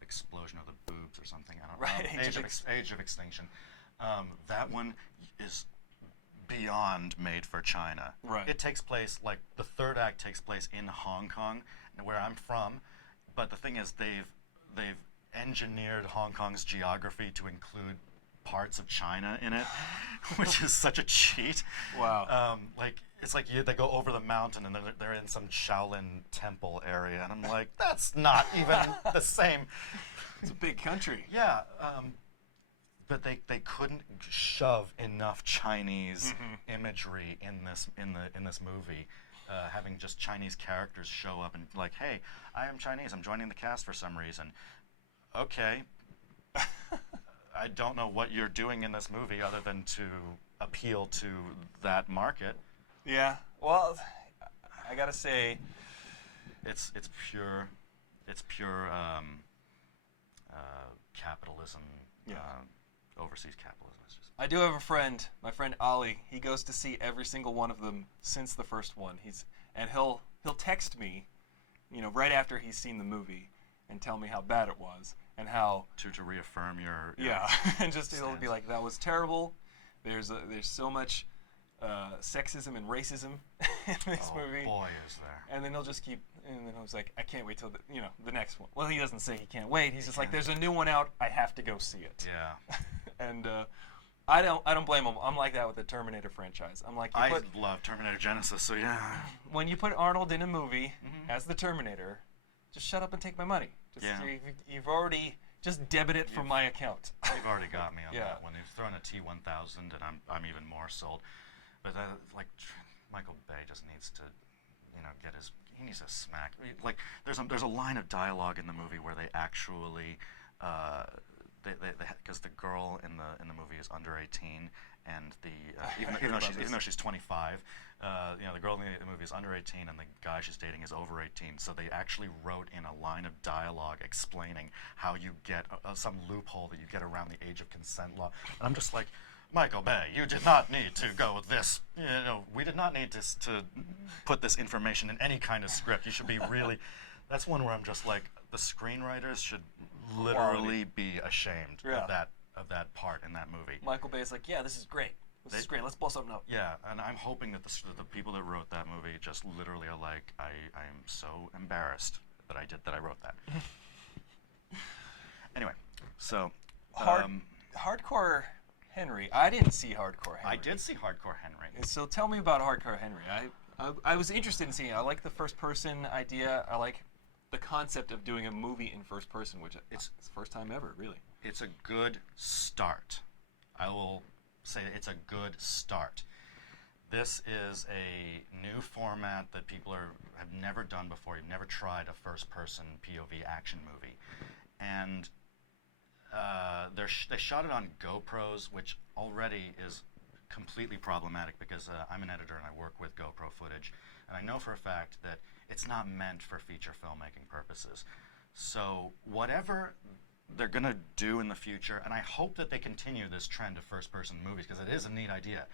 Explosion of the Boobs or something. I don't know. Right, Age of Extinction. That one is beyond made for China. Right. It takes place, like, the 3rd act takes place in Hong Kong, where I'm from. But the thing is, they've engineered Hong Kong's geography to include parts of China in it, which is such a cheat. Wow. Like, it's like they go over the mountain and they're in some Shaolin temple area, and I'm like, that's not even the same. It's a big country. Yeah. But they couldn't shove enough Chinese imagery in this movie. Having just Chinese characters show up and like, hey, I am Chinese, I'm joining the cast for some reason. Okay. I don't know what you're doing in this movie other than to appeal to that market. Yeah. Well, I gotta say, it's pure capitalism. Yeah. Overseas capitalism. I do have a friend, my friend Ollie. He goes to see every single one of them since the first one. He'll text me, you know, right after he's seen the movie, and tell me how bad it was and how to reaffirm your and just he'll be like, that was terrible. There's so much sexism and racism in this movie. Oh boy, is there. And then he'll just keep. And then I was like, I can't wait till the next one. Well, he doesn't say he can't wait. He's just like, there's a new one out. I have to go see it. Yeah. And I don't blame him. I'm like that with the Terminator franchise. I'm like, I love Terminator Genesis, so yeah. When you put Arnold in a movie as the Terminator, just shut up and take my money. You've already just debit it from my account. You've already got me on Yeah. that one. You've thrown a T-1000, and I'm even more sold. But like, Michael Bay just needs to, he needs to smack. Like, there's a line of dialogue in the movie where they actually, because the girl in the movie is under 18, and even though she's 25, the girl in the movie is under 18, and the guy she's dating is over 18. So they actually wrote in a line of dialogue explaining how you get some loophole that you get around the age of consent law. And I'm just like, Michael Bay, you did not need to go with this. We did not need to put this information in any kind of script. You should be really. That's one where I'm just like, the screenwriters should literally be ashamed of that part in that movie. Michael Bay's like, yeah, this is great. This is great. Let's blow something up. Yeah, and I'm hoping that the people that wrote that movie just literally are like, I am so embarrassed that I wrote that. Anyway, so Hardcore Henry. I didn't see Hardcore Henry. I did see Hardcore Henry. So tell me about Hardcore Henry. I was interested in seeing it. I like the first person idea. I like the concept of doing a movie in first person, which it's the first time ever, really. It's a good start. I will say it's a good start. This is a new format that people have never done before. You've never tried a first-person POV action movie, and they shot it on GoPros, which already is completely problematic because I'm an editor and I work with GoPro footage, and I know for a fact that it's not meant for feature filmmaking purposes. So whatever they're going to do in the future, and I hope that they continue this trend of first-person movies, because it is a neat idea.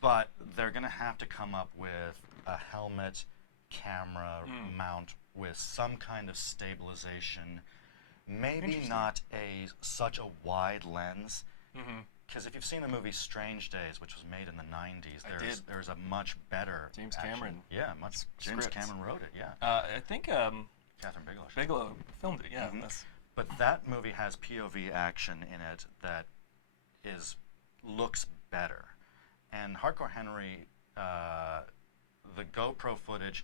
But they're going to have to come up with a helmet camera mount with some kind of stabilization. Maybe not such a wide lens. Because if you've seen the movie Strange Days, which was made in the 90s, there's a much better James Cameron. Yeah, James Cameron wrote it, yeah. I think Catherine Bigelow. Bigelow filmed it, yeah. But that movie has POV action in it that looks better. And Hardcore Henry, the GoPro footage,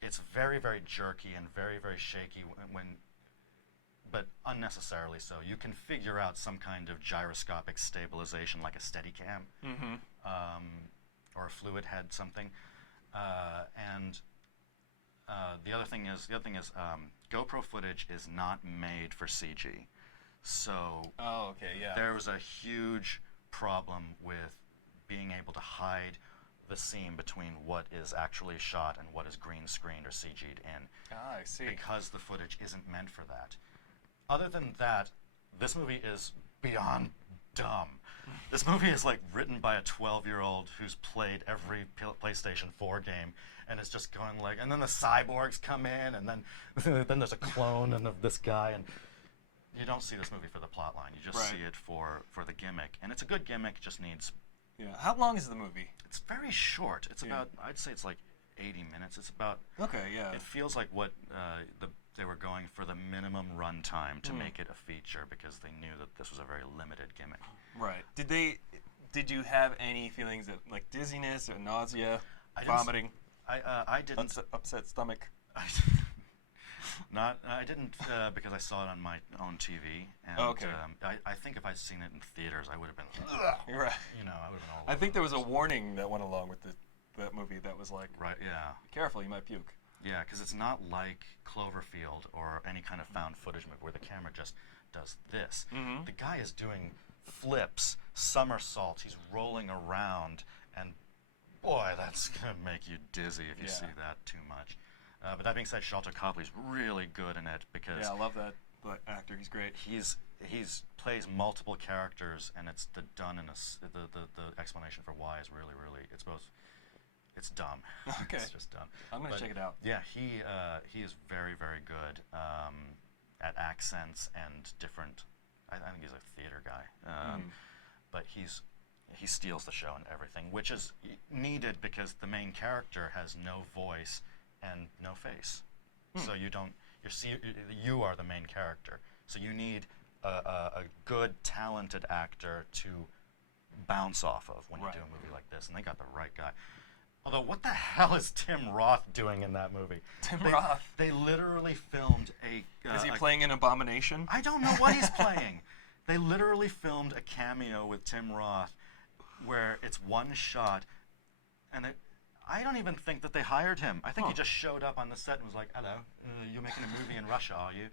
it's very, very jerky and very, very shaky but unnecessarily so. You can figure out some kind of gyroscopic stabilization, like a Steadicam, or a fluid head, something. The other thing is, GoPro footage is not made for CG. So there was a huge problem with being able to hide the seam between what is actually shot and what is green screened or CG'd in. I see. Because the footage isn't meant for that. Other than that, this movie is beyond dumb. This movie is like written by a 12-year-old who's played every PlayStation 4 game, and it's just going like, and then the cyborgs come in, and then there's a clone of this guy, and you don't see this movie for the plot line. You just see it for the gimmick, and it's a good gimmick. Just needs. Yeah. How long is the movie? It's very short. It's about, I'd say it's like 80 minutes. It's about. Okay. Yeah. It feels like what they were going for the minimum run time to make it a feature, because they knew that this was a very limited gimmick. Right. Did you have any feelings of like dizziness or nausea, vomiting? I didn't. Upset stomach. I didn't because I saw it on my own TV. And, I think if I'd seen it in theaters, I would have been. Right. You know, I would have been all. I think there was a warning that went along with that movie that was like, right, yeah. Be careful, you might puke. Yeah, because it's not like Cloverfield or any kind of found footage movie where the camera just does this. The guy is doing flips, somersaults. He's rolling around, and boy, that's gonna make you dizzy if you see that too much. But that being said, Shelton Copley's really good in it, because I love that actor. He's great. He's plays multiple characters, and it's done in the explanation for why is really it's dumb. Okay. It's just dumb. I'm gonna check it out. Yeah, he is very, very good at accents and different. I think he's a theater guy, but he steals the show and everything, which is needed because the main character has no voice and no face. So you are the main character. So you need a good, talented actor to bounce off of when you do a movie like this, and they got the right guy. Although, what the hell is Tim Roth doing in that movie? Roth? They literally filmed a... is he playing an abomination? I don't know what he's playing. They literally filmed a cameo with Tim Roth where it's one shot, and I don't even think that they hired him. I think he just showed up on the set and was like, hello, you're making a movie in Russia, are you?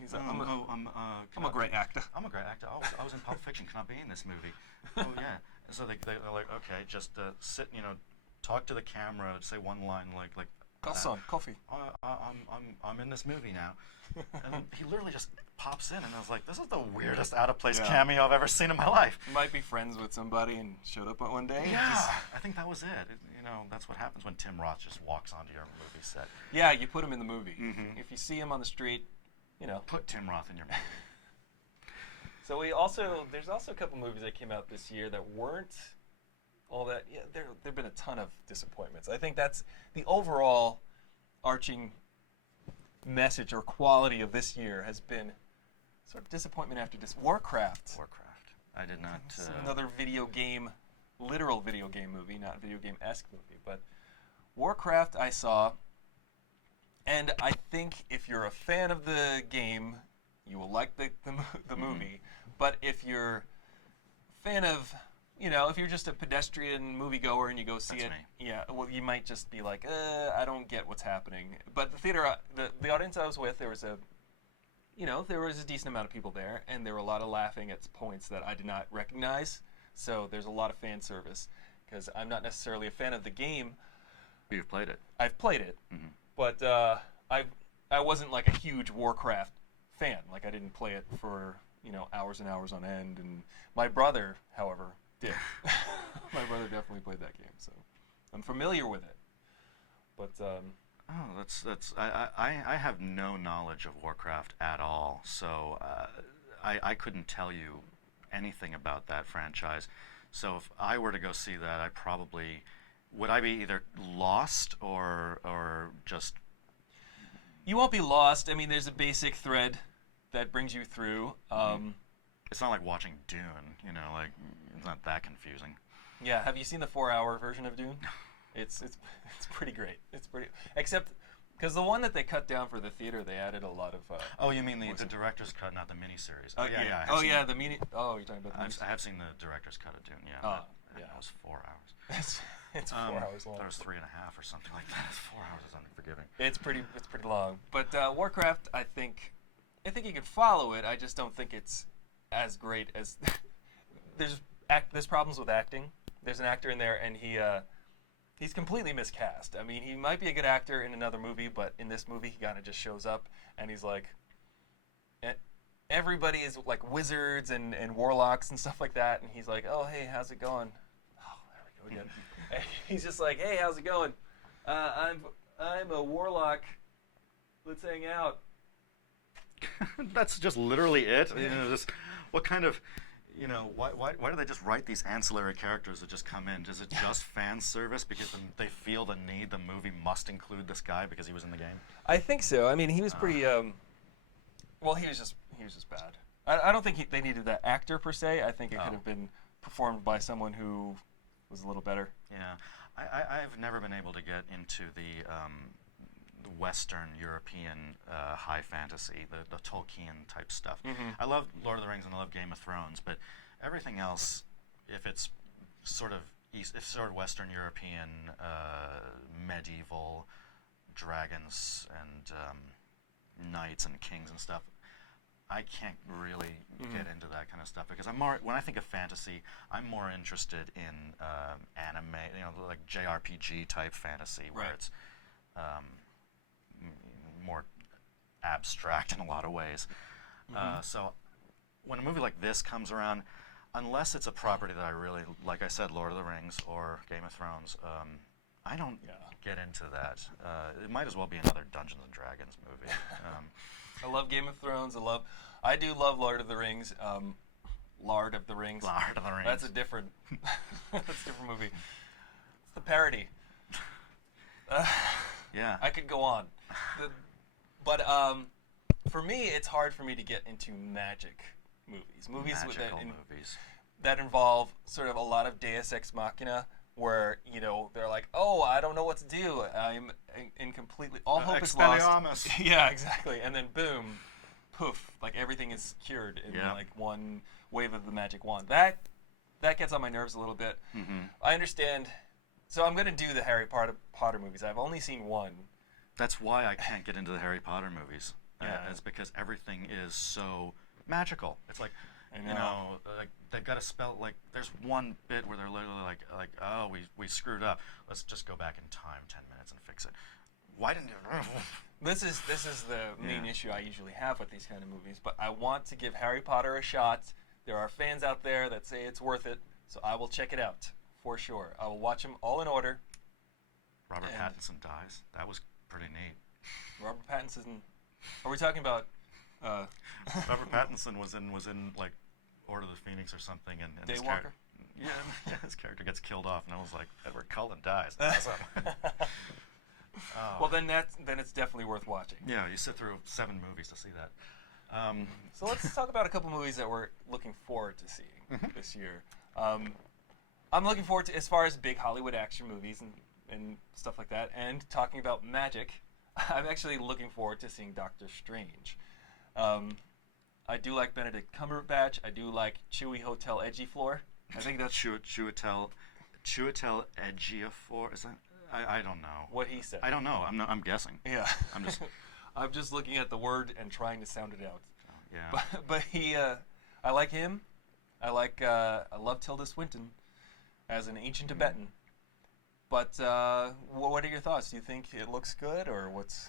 He's like, I'm a great actor. I'm a great actor. I was in Pulp Fiction. Can I be in this movie? Oh, yeah. So they're like, okay, just sit, talk to the camera, say one line like Garçon, coffee. I'm in this movie now. And he literally just pops in, and I was like, this is the weirdest out-of-place cameo I've ever seen in my life. Might be friends with somebody and showed up one day. Yeah, I think that was it. That's what happens when Tim Roth just walks onto your movie set. Yeah, you put him in the movie. If you see him on the street, Put Tim Roth in your movie. So there's also a couple movies that came out this year that weren't all that. Yeah, there've been a ton of disappointments. I think that's the overall arching message or quality of this year has been sort of disappointment after Warcraft. I did not. Another literal video game movie, not video game-esque movie, but Warcraft I saw, and I think if you're a fan of the game, you will like the movie. But if you're a fan of, if you're just a pedestrian moviegoer and you go see well, you might just be like, I don't get what's happening. But the theater, the audience I was with, there was a decent amount of people there, and there were a lot of laughing at points that I did not recognize. So there's a lot of fan service, because I'm not necessarily a fan of the game. But you've played it. I've played it, but I wasn't like a huge Warcraft fan. Like I didn't play it for hours and hours on end. And my brother, however, did. My brother definitely played that game, so I'm familiar with it. But I have no knowledge of Warcraft at all, so I couldn't tell you anything about that franchise. So if I were to go see that, would I be either lost or just... You won't be lost. I mean, there's a basic thread that brings you through. It's not like watching Dune, like it's not that confusing. Yeah, have you seen the 4-hour version of Dune? It's pretty great. It's pretty, except because the one that they cut down for the theater, they added a lot of. Oh, you mean the director's cut, not the miniseries? Oh yeah. Oh yeah, the mini. Oh, you're talking about the miniseries. I have seen the director's cut of Dune. Yeah. Yeah. That was 4 hours. It's 4 hours long. I thought it was 3.5 or something like that. 4 hours is unforgiving. It's pretty long. But Warcraft, I think you can follow it. I just don't think it's as great as. There's problems with acting. There's an actor in there, and he's completely miscast. I mean, he might be a good actor in another movie, but in this movie, he kind of just shows up, and he's like, everybody is like wizards and warlocks and stuff like that, and he's like, oh, hey, how's it going? Oh, there we go again. And he's just like, hey, how's it going? I'm a warlock. Let's hang out. That's just literally it. What kind of... why do they just write these ancillary characters that just come in? Is it just fan service because they feel the movie must include this guy because he was in the game? I think so. I mean, he was pretty. Well, he was just bad. I don't think they needed that actor per se. I think it could have been performed by someone who was a little better. Yeah, I've never been able to get into the Western European high fantasy, the Tolkien type stuff. I love Lord of the Rings and I love Game of Thrones, but everything else, if it's sort of Western European, medieval dragons and knights and kings and stuff, I can't really get into that kind of stuff because when I think of fantasy, I'm more interested in anime, like JRPG type fantasy where it's more abstract in a lot of ways. So when a movie like this comes around, unless it's a property that I really, like I said, Lord of the Rings or Game of Thrones, I don't get into that. It might as well be another Dungeons and Dragons movie. I love Game of Thrones. I do love Lord of the Rings. Lord of the Rings. Lord of the Rings. That's a different movie. It's the parody. Yeah. I could go on. But for me, it's hard for me to get into magic movies. Magical movies. That involve sort of a lot of Deus Ex Machina, where they're like, oh, I don't know what to do. I'm in completely all hope is lost. Yeah, exactly. And then boom, poof, like everything is cured in like one wave of the magic wand. That gets on my nerves a little bit. I understand. So I'm going to do the Harry Potter movies. I've only seen one. That's why I can't get into the Harry Potter movies. It's because everything is so magical. It's like, like they've got to spell, like, there's one bit where they're literally like, oh, we screwed up. Let's just go back in time 10 minutes and fix it. Why didn't you? This is the main issue I usually have with these kind of movies, but I want to give Harry Potter a shot. There are fans out there that say it's worth it, so I will check it out for sure. I will watch them all in order. Robert Pattinson dies. That was pretty neat. Robert Pattinson. Are we talking about? Robert Pattinson was in like Order of the Phoenix or something, and Daywalker. His character gets killed off, and I was like, Edward Cullen dies. Awesome. Well, then it's definitely worth watching. Yeah, you sit through 7 movies to see that. So let's talk about a couple movies that we're looking forward to seeing this year. I'm looking forward to, as far as big Hollywood action movies and stuff like that, and talking about magic, I'm actually looking forward to seeing Doctor Strange. I do like Benedict Cumberbatch. I do like Chewy Hotel Ejiofor. I think that's Chiwetel Ejiofor. Is that? I don't know. What he said. I don't know. I'm guessing. Yeah. I'm just looking at the word and trying to sound it out. Yeah. But he, I like him. I love Tilda Swinton as an ancient Tibetan. But what are your thoughts? Do you think it looks good, or what's?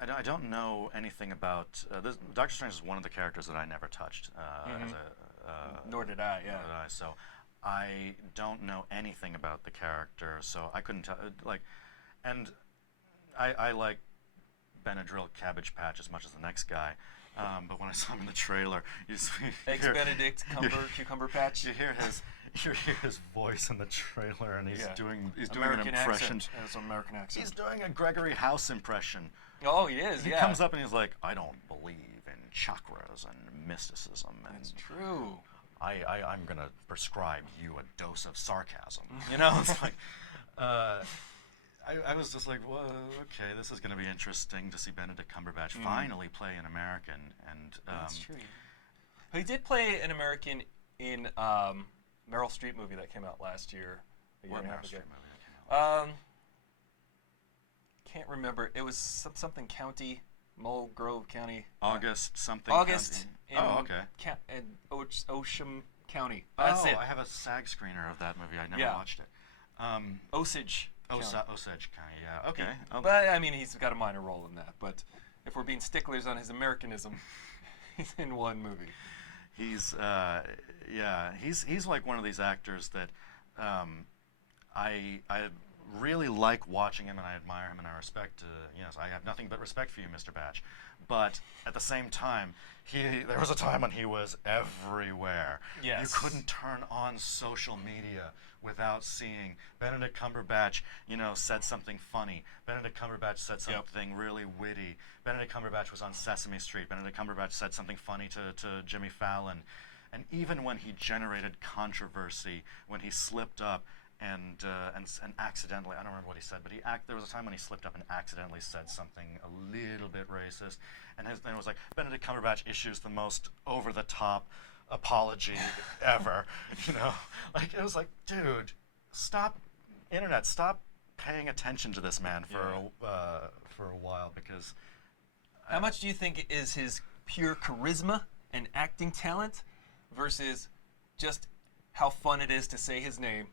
I don't know anything about this. Doctor Strange is one of the characters that I never touched. As a, Nor did I. Yeah. nor did I, so I don't know anything about the character, so I couldn't tell. And I like Benadryl Cabbage Patch as much as the next guy. But when I saw him in the trailer, Eggs Benedict Cucumber Patch. You hear his voice in the trailer, and he's doing American an impression. Accent. It's an American accent. He's doing a Gregory House impression. Oh, he is. He comes up and he's like, "I don't believe in chakras and mysticism." And That's true. I'm gonna prescribe you a dose of sarcasm. You know, it's like. I was just like, well, okay, this is going to be interesting to see Benedict Cumberbatch finally play an American. And that's true. He did play an American in Meryl Streep movie that came out last year. What Meryl Streep movie that came out? Can't remember. It was something county, Mulgrove County. August something. August. County. Okay. In Osham County. That's it. I have a SAG screener of that movie. I never watched it. Osage. Osage County, yeah. Okay. But, I mean, he's got a minor role in that. But if we're being sticklers on his Americanism, he's in one movie. He's like one of these actors that I really like watching him, and I admire him, and I respect. Yes, I have nothing but respect for you, Mr. Batch. But at the same time, there was a time when he was everywhere. Yes. You couldn't turn on social media without seeing Benedict Cumberbatch, said something funny. Benedict Cumberbatch said something really witty. Benedict Cumberbatch was on Sesame Street. Benedict Cumberbatch said something funny to Jimmy Fallon. And even when he generated controversy, when he slipped up and accidentally, I don't remember what he said, but there was a time when he slipped up and accidentally said something a little bit racist. And then it was like, Benedict Cumberbatch issues the most over-the-top apology ever, like it was like, dude, stop paying attention to this man for a while, because how much do you think is his pure charisma and acting talent versus just how fun it is to say his name,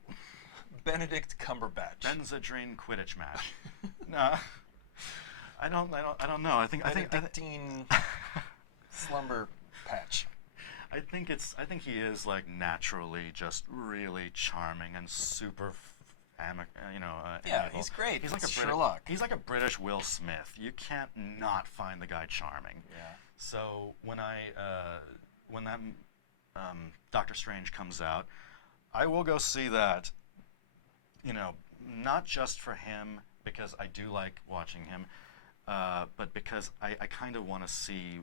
Benedict Cumberbatch? Benzedrine Quidditch match. No, I don't know. I think Benedictine slumber patch. I think he is like naturally just really charming and super, yeah, he's great. He's like a Sherlock. He's like a British Will Smith. You can't not find the guy charming. Yeah. So when that Doctor Strange comes out, I will go see that. Not just for him, because I do like watching him, but because I kind of want to see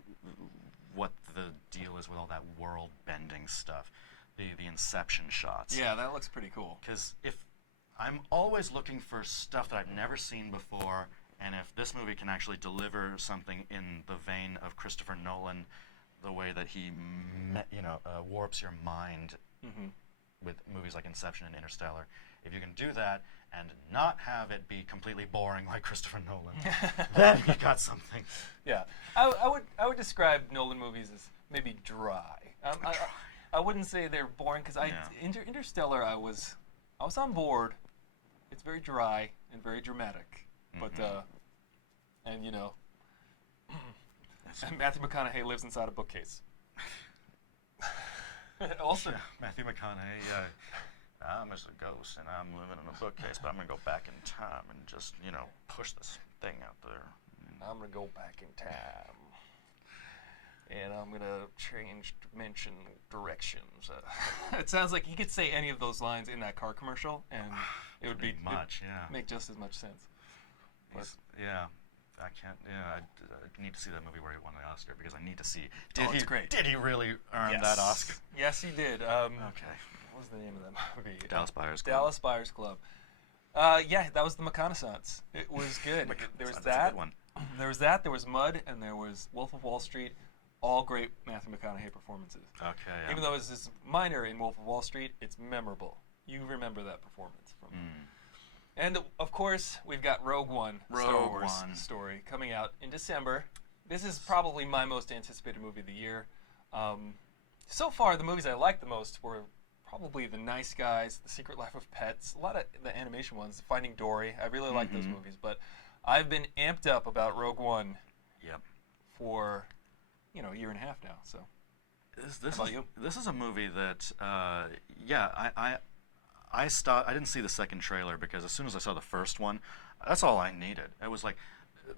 what the deal is with all that world-bending stuff, the Inception shots. Yeah, that looks pretty cool. Because if I'm always looking for stuff that I've never seen before, and if this movie can actually deliver something in the vein of Christopher Nolan, the way that he, warps your mind with movies like Inception and Interstellar, if you can do that and not have it be completely boring like Christopher Nolan, then you got something. Yeah, I would describe Nolan movies as maybe dry. I wouldn't say they're boring, because Interstellar I was on board. It's very dry and very dramatic, but and Matthew McConaughey lives inside a bookcase. Also, Matthew McConaughey. I'm just a ghost, and I'm living in a bookcase, but I'm going to go back in time and just, push this thing out there. I'm going to go back in time, and I'm going to change dimension directions. It sounds like he could say any of those lines in that car commercial, and it would be make just as much sense. I can't, I need to see that movie where he won the Oscar, because I need to see, it's great. Did he really earn that Oscar? Yes, he did. Okay. What was the name of that movie? Dallas Buyers Club. Dallas Buyers Club. Yeah, that was the McConaissance. It was good. There was that. A good one. There was that. There was Mud, and there was Wolf of Wall Street. All great Matthew McConaughey performances. Okay. Yeah. Even though it's just minor in Wolf of Wall Street, it's memorable. You remember that performance from. And of course, we've got Rogue One, Star Wars story coming out in December. This is probably my most anticipated movie of the year. So far, the movies I liked the most were probably The Nice Guys, The Secret Life of Pets, a lot of the animation ones, Finding Dory. I really like those movies, but I've been amped up about Rogue One Yep. For, a year and a half now. So. This is a movie that, I didn't see the second trailer because as soon as I saw the first one, that's all I needed. It was like,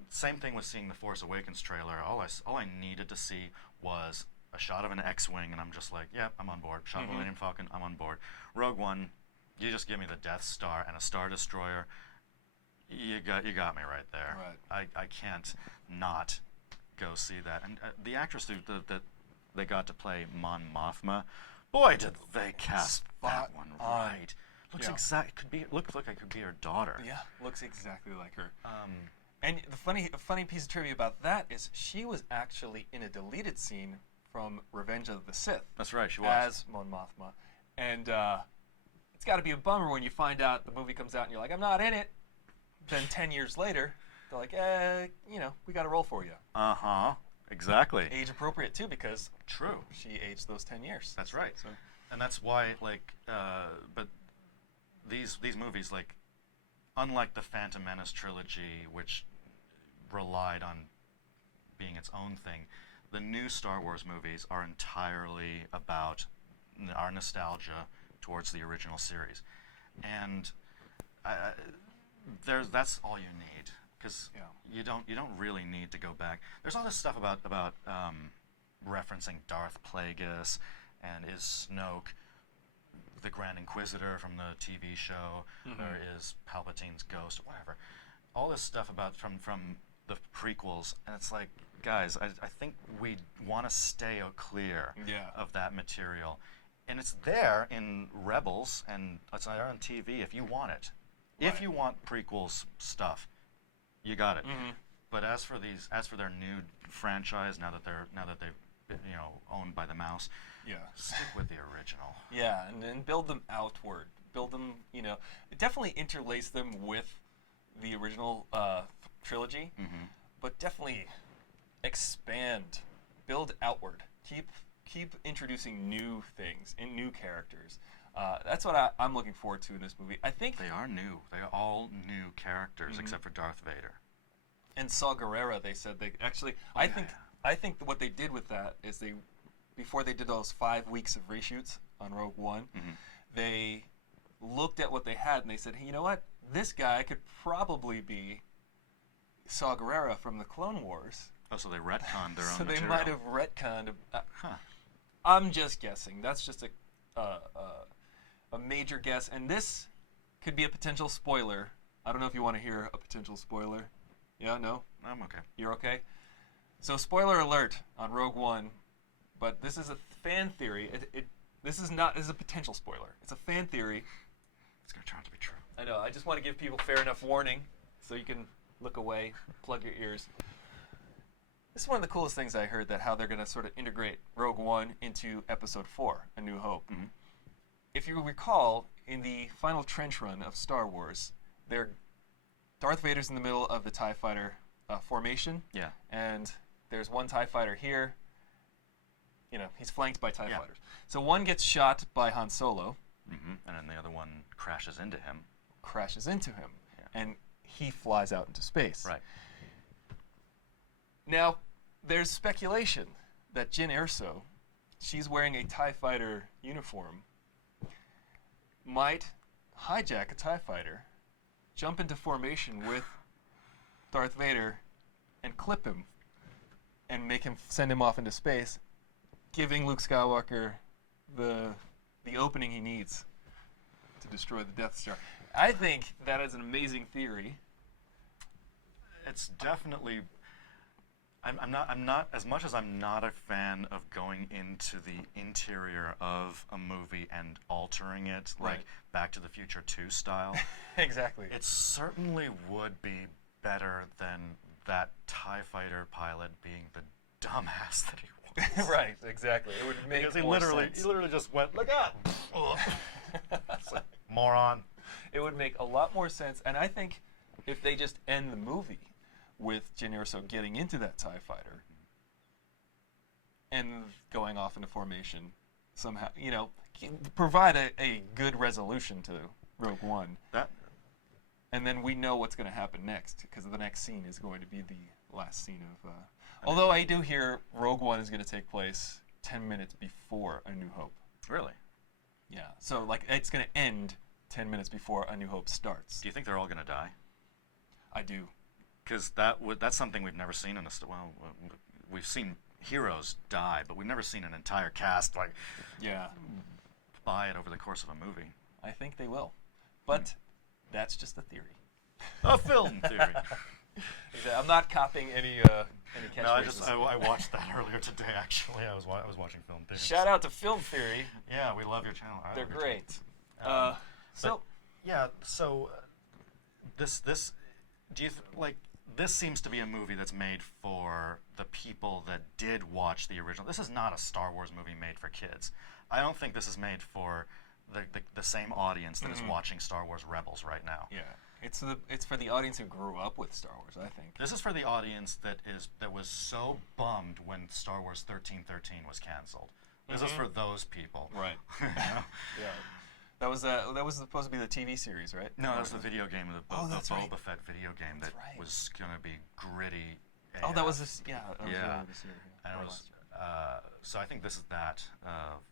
same thing with seeing the Force Awakens trailer. All I needed to see was a shot of an X-Wing, and I'm just like, yeah, I'm on board. Shot of a Millennium Falcon, I'm on board. Rogue One, you just give me the Death Star and a Star Destroyer. You got me right there. Right. I can't not go see that. And the actress that they got to play Mon Mothma, boy, did they cast that one right. Looks looks like I could be her daughter. Yeah, looks exactly like her. And the funny piece of trivia about that is she was actually in a deleted scene from Revenge of the Sith. That's right, she was. As Mon Mothma. And it's got to be a bummer when you find out the movie comes out and you're like, I'm not in it. Then 10 years later, they're like, we got a role for you. Uh-huh. Exactly. Age appropriate, too, because true, she aged those 10 years. That's right. So. And that's why, but these movies, unlike the Phantom Menace trilogy, which relied on being its own thing, the new Star Wars movies are entirely about our nostalgia towards the original series. And that's all you need. Because you don't really need to go back. There's all this stuff about referencing Darth Plagueis and is Snoke the Grand Inquisitor from the TV show, or is Palpatine's ghost, whatever. All this stuff about from the prequels, and it's like, guys, I think we want to stay clear of that material, and it's there in Rebels, and it's there on TV if you want it. Right. If you want prequels stuff. You got it. But as for their new franchise, now that they're owned by the mouse, stick with the original. Yeah, and then build them outward. Build them, definitely interlace them with the original trilogy, but definitely expand, build outward. Keep introducing new things and new characters. That's what I'm looking forward to in this movie. I think they are new. They are all new characters except for Darth Vader. And Saw Gerrera, they said they actually. I think what they did with that is before they did those 5 weeks of reshoots on Rogue One, they looked at what they had and they said, hey, you know what? This guy could probably be Saw Gerrera from the Clone Wars. Oh, so they retconned their own material. So they might have retconned. I'm just guessing. That's just a major guess, and this could be a potential spoiler. I don't know if you want to hear a potential spoiler. Yeah, no? I'm okay. You're okay? So spoiler alert on Rogue One, but this is a fan theory. This is a potential spoiler. It's a fan theory. It's going to turn out to be true. I know. I just want to give people fair enough warning so you can look away, plug your ears. This is one of the coolest things I heard, that how they're going to sort of integrate Rogue One into Episode 4, A New Hope. If you recall, in the final trench run of Star Wars, Darth Vader's in the middle of the TIE Fighter formation. Yeah. And there's one TIE Fighter here. He's flanked by TIE Fighters. So one gets shot by Han Solo. And then the other one crashes into him. And he flies out into space. Right. Now, there's speculation that Jyn Erso, she's wearing a TIE Fighter uniform, might hijack a TIE Fighter, jump into formation with Darth Vader, and clip him, and send him off into space, giving Luke Skywalker the opening he needs to destroy the Death Star. I think that is an amazing theory. It's definitely. I'm not as much as I'm not a fan of going into the interior of a movie and altering it like Back to the Future 2 style. Exactly. It certainly would be better than that TIE Fighter pilot being the dumbass that he was. Right, exactly. It would make more sense. He literally just went, look out! Like, moron. It would make a lot more sense, and I think if they just end the movie with Jyn Erso getting into that TIE Fighter and going off into formation somehow, provide a good resolution to Rogue One. And then we know what's going to happen next, because the next scene is going to be last scene of. Although I do hear Rogue One is going to take place 10 minutes before A New Hope. Really? Yeah. So like it's going to end 10 minutes before A New Hope starts. Do you think they're all going to die? I do. Because that's something we've never seen in a well, we've seen heroes die, but we've never seen an entire cast like buy it over the course of a movie. I think they will, but that's just a theory. A film theory. I'm not copying any catchphrases. No, I watched that earlier today. Actually, I was watching film theory. Shout out to Film Theory. Yeah, we love your channel. They're great. This do you like? This seems to be a movie that's made for the people that did watch the original. This is not a Star Wars movie made for kids. I don't think this is made for the same audience that is watching Star Wars Rebels right now. Yeah, it's for the audience who grew up with Star Wars, I think. This is for the audience that was so bummed when Star Wars 1313 was canceled. This is for those people. Right. Yeah. That was supposed to be the TV series, right? No, that was the video game, the right. Boba Fett video game that was going to be gritty. AF. Oh, that was this. Yeah. Yeah. And it was, so I think this is that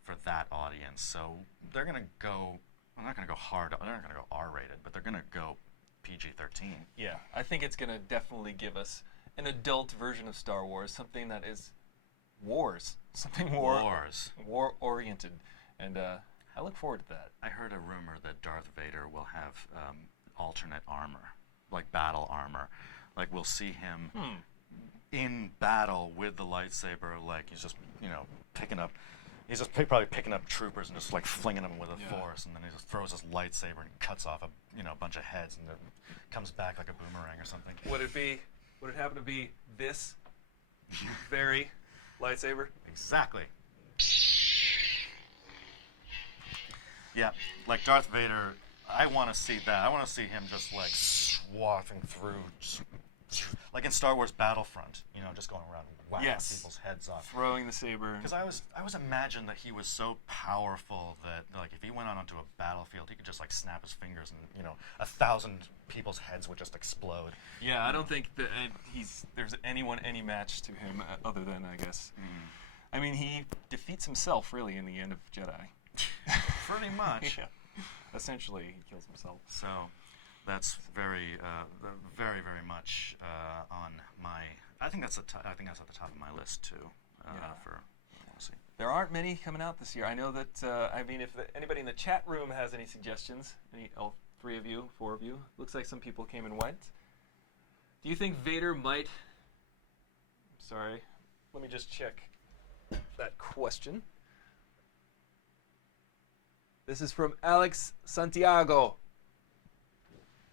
for that audience. So they're going to go. They're not going to go hard. They're not going to go R-rated, but they're going to go PG-13. Yeah, I think it's going to definitely give us an adult version of Star Wars, something that is something war-oriented, and I look forward to that. I heard a rumor that Darth Vader will have alternate armor, like battle armor. Like we'll see him in battle with the lightsaber, like he's just probably picking up troopers and just like flinging them with a force, and then he just throws his lightsaber and cuts off a bunch of heads, and it comes back like a boomerang or something. Would it happen to be this very lightsaber? Exactly. Yeah, like Darth Vader, I want to see that. I want to see him just like swathing through, like in Star Wars Battlefront, just going around whacking people's heads off. Throwing the saber. Because I was imagined that he was so powerful that like if he went out onto a battlefield, he could just like snap his fingers and 1,000 people's heads would just explode. Yeah, I don't think that there's any match to him other than, I guess. I mean, he defeats himself really in the end of Jedi. Pretty much. Yeah. Essentially, he kills himself. So, that's very, very, very much on my. I think that's at the top of my list too. We'll see. There aren't many coming out this year. I know that. If anybody in the chat room has any suggestions, all 3 of you, 4 of you, looks like some people came and went. Do you think Vader might? Sorry, let me just check that question. This is from Alex Santiago.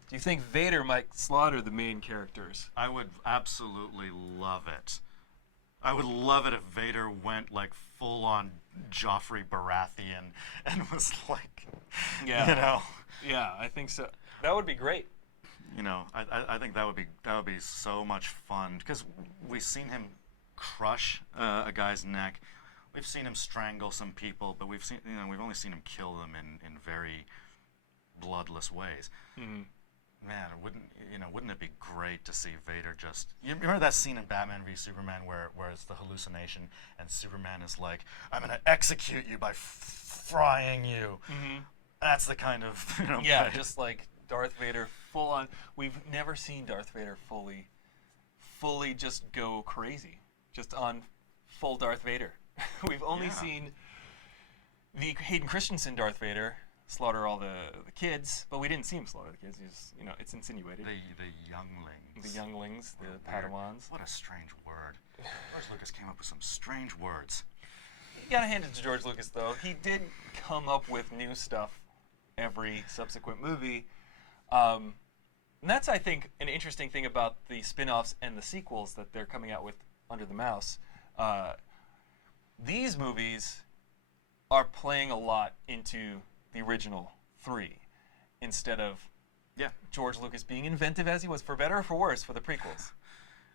Do you think Vader might slaughter the main characters? I would absolutely love it. I would love it if Vader went like full on Joffrey Baratheon and was like, Yeah, I think so. That would be great. I think that would be so much fun because we've seen him crush a guy's neck. We've seen him strangle some people, but we've only seen him kill them in very bloodless ways. Mm-hmm. Man, wouldn't it be great to see Vader just? You remember that scene in Batman v Superman where it's the hallucination and Superman is like, "I'm gonna execute you by frying you." Mm-hmm. That's the kind of just like Darth Vader full on. We've never seen Darth Vader fully just go crazy, just on full Darth Vader. We've only seen the Hayden Christensen Darth Vader slaughter all the kids, but we didn't see him slaughter the kids. He's, it's insinuated. The younglings. The younglings, the Padawans. What a strange word. George Lucas came up with some strange words. You gotta hand it to George Lucas, though. He did come up with new stuff every subsequent movie. And that's, I think, an interesting thing about the spin-offs and the sequels that they're coming out with under the mouse. These movies are playing a lot into the original 3 instead of George Lucas being inventive as he was, for better or for worse, for the prequels.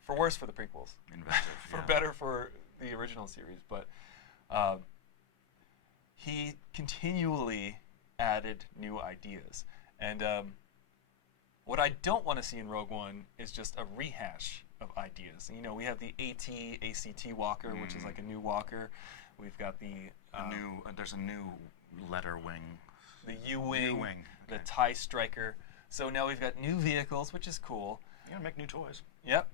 For worse for the prequels. Inventive, For better for the original series. But he continually added new ideas. And what I don't want to see in Rogue One is just a rehash of ideas. You know, we have the AT walker, which is like a new walker. We've got the there's a new letter wing. The U-wing, U-wing. the Okay. TIE Striker. So now we've got new vehicles, which is cool. You gotta make new toys. Yep.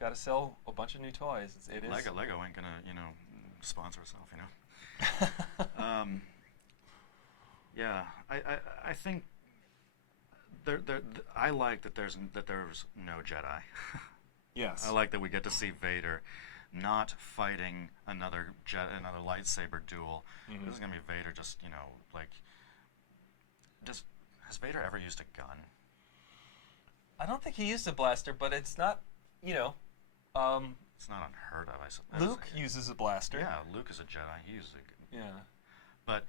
Got to sell a bunch of new toys. It is. Lego ain't gonna, sponsor itself, Yeah, I think I like that there's no Jedi. Yes. I like that we get to see Vader not fighting another lightsaber duel. Mhm. This is gonna be Vader just, has Vader ever used a gun? I don't think he used a blaster, but it's not, It's not unheard of, I suppose. Luke uses a blaster. Yeah, Luke is a Jedi. He uses a gun. Yeah. But,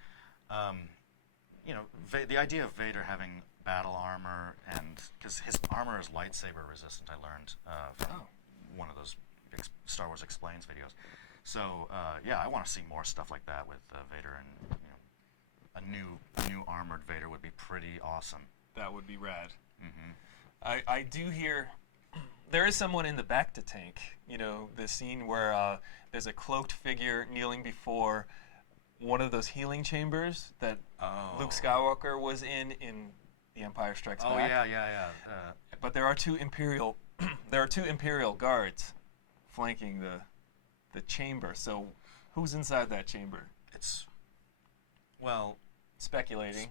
the idea of Vader having battle armor, and because his armor is lightsaber resistant, I learned from one of those big Star Wars Explains videos. So, I want to see more stuff like that with Vader, and a new armored Vader would be pretty awesome. That would be rad. Mm-hmm. I do hear there is someone in the back to tank. The scene where there's a cloaked figure kneeling before one of those healing chambers that Luke Skywalker was in The Empire Strikes Back. Oh yeah. But there are two Imperial guards flanking the chamber. So who's inside that chamber? It's Speculating.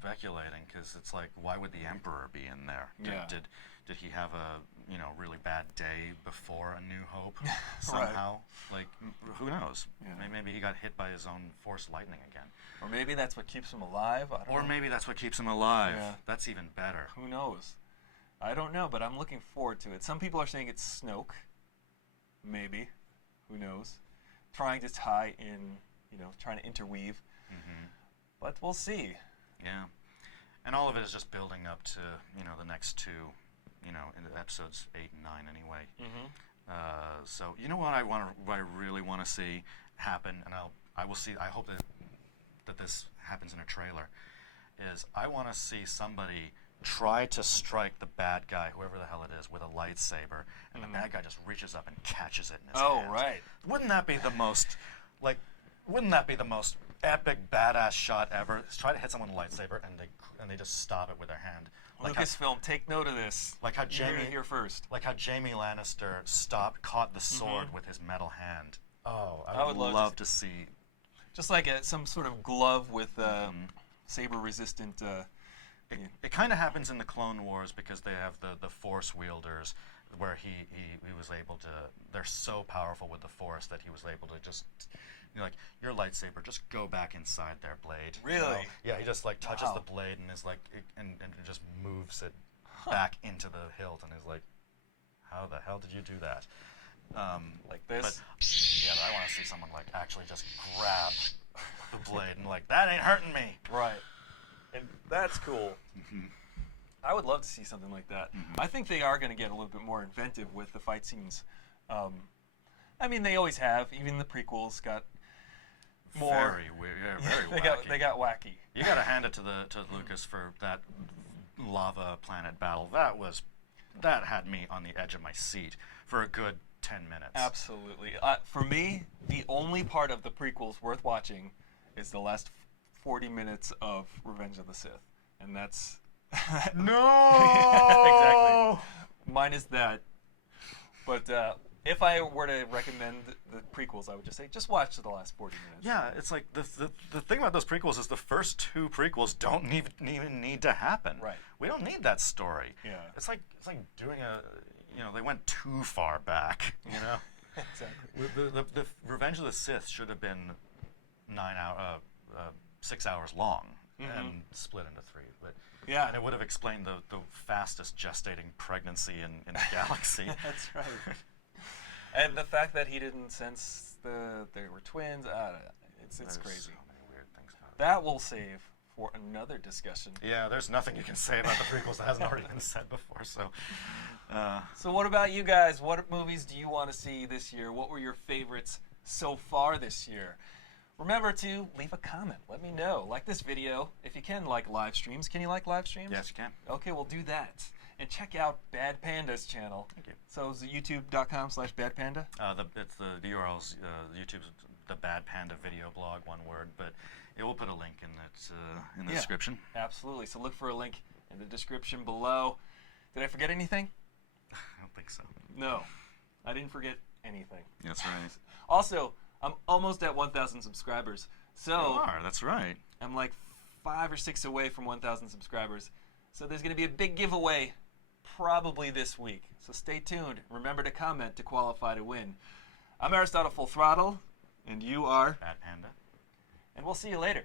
because it's like, why would the Emperor be in there? Yeah. Did he have a really bad day before A New Hope somehow? Like, who knows? Yeah. Maybe he got hit by his own Force lightning again. Or maybe that's what keeps him alive. I don't know. Maybe that's what keeps him alive. Yeah. That's even better. Who knows? I don't know, but I'm looking forward to it. Some people are saying it's Snoke. Maybe. Who knows? Trying to tie in, trying to interweave. Mm-hmm. But we'll see. Yeah. And all of it is just building up to, the next two, in the episodes 8 and 9 anyway. Mm-hmm. So, what I really want to see happen, and I will see, I hope that this happens in a trailer, is I want to see somebody try to strike the bad guy, whoever the hell it is, with a lightsaber, and the bad guy just reaches up and catches it in his hand. Oh, right. Wouldn't that be the most epic badass shot ever? Try to hit someone with a lightsaber and they just stop it with their hand. Lucasfilm, take note of this. Like how You're Jamie here first. Like how Jamie Lannister caught the sword with his metal hand. Oh, I would love to see. Just like some sort of glove with saber-resistant. It kind of happens in the Clone Wars because they have the Force wielders, where he was able to. They're so powerful with the Force that he was able to just. Like, your lightsaber, just go back inside their blade. Really? Yeah, he just touches Wow. the blade and is and it just moves it back into the hilt, and is like, how the hell did you do that? Like this? But I want to see someone actually just grab the blade and that ain't hurting me. Right. And that's cool. Mm-hmm. I would love to see something like that. Mm-hmm. I think they are going to get a little bit more inventive with the fight scenes. They always have. Even the prequels got more. Very weird. Yeah, very wacky. They got wacky. You got to hand it to Lucas for that lava planet battle. That had me on the edge of my seat for a good 10 minutes. Absolutely. For me, the only part of the prequels worth watching is the last 40 minutes of Revenge of the Sith. And that's... No! Exactly. Minus that. But if I were to recommend the prequels, I would just say, just watch the last 40 minutes. Yeah, it's like the thing about those prequels is the first two prequels don't even need to happen. Right. We don't need that story. Yeah. It's like doing they went too far back. Exactly. The Revenge of the Sith should have been 6 hours long and split into 3. But Yeah. and it would have explained the fastest gestating pregnancy in the galaxy. That's right. And the fact that he didn't sense they were twins, it's There's crazy. so many weird things about it. That we'll save for another discussion. Yeah, there's nothing you can say about the prequels that hasn't already been said before. So, So what about you guys? What movies do you want to see this year? What were your favorites so far this year? Remember to leave a comment. Let me know. Like this video. If you can, like live streams. Can you like live streams? yes, you can. Okay, we'll do that. And check out Bad Panda's channel. Thank you. So is it youtube.com/badpanda? The URL's YouTube's the Bad Panda video blog, one word, but it will put a link in the description. Absolutely. So look for a link in the description below. Did I forget anything? I don't think so. No, I didn't forget anything. That's right. Also, I'm almost at 1,000 subscribers. So You are, that's right. I'm like 5 or 6 away from 1,000 subscribers. So there's going to be a big giveaway probably this week. So stay tuned. Remember to comment to qualify to win. I'm Aristotle Full Throttle, and you are Bad Panda. and we'll see you later.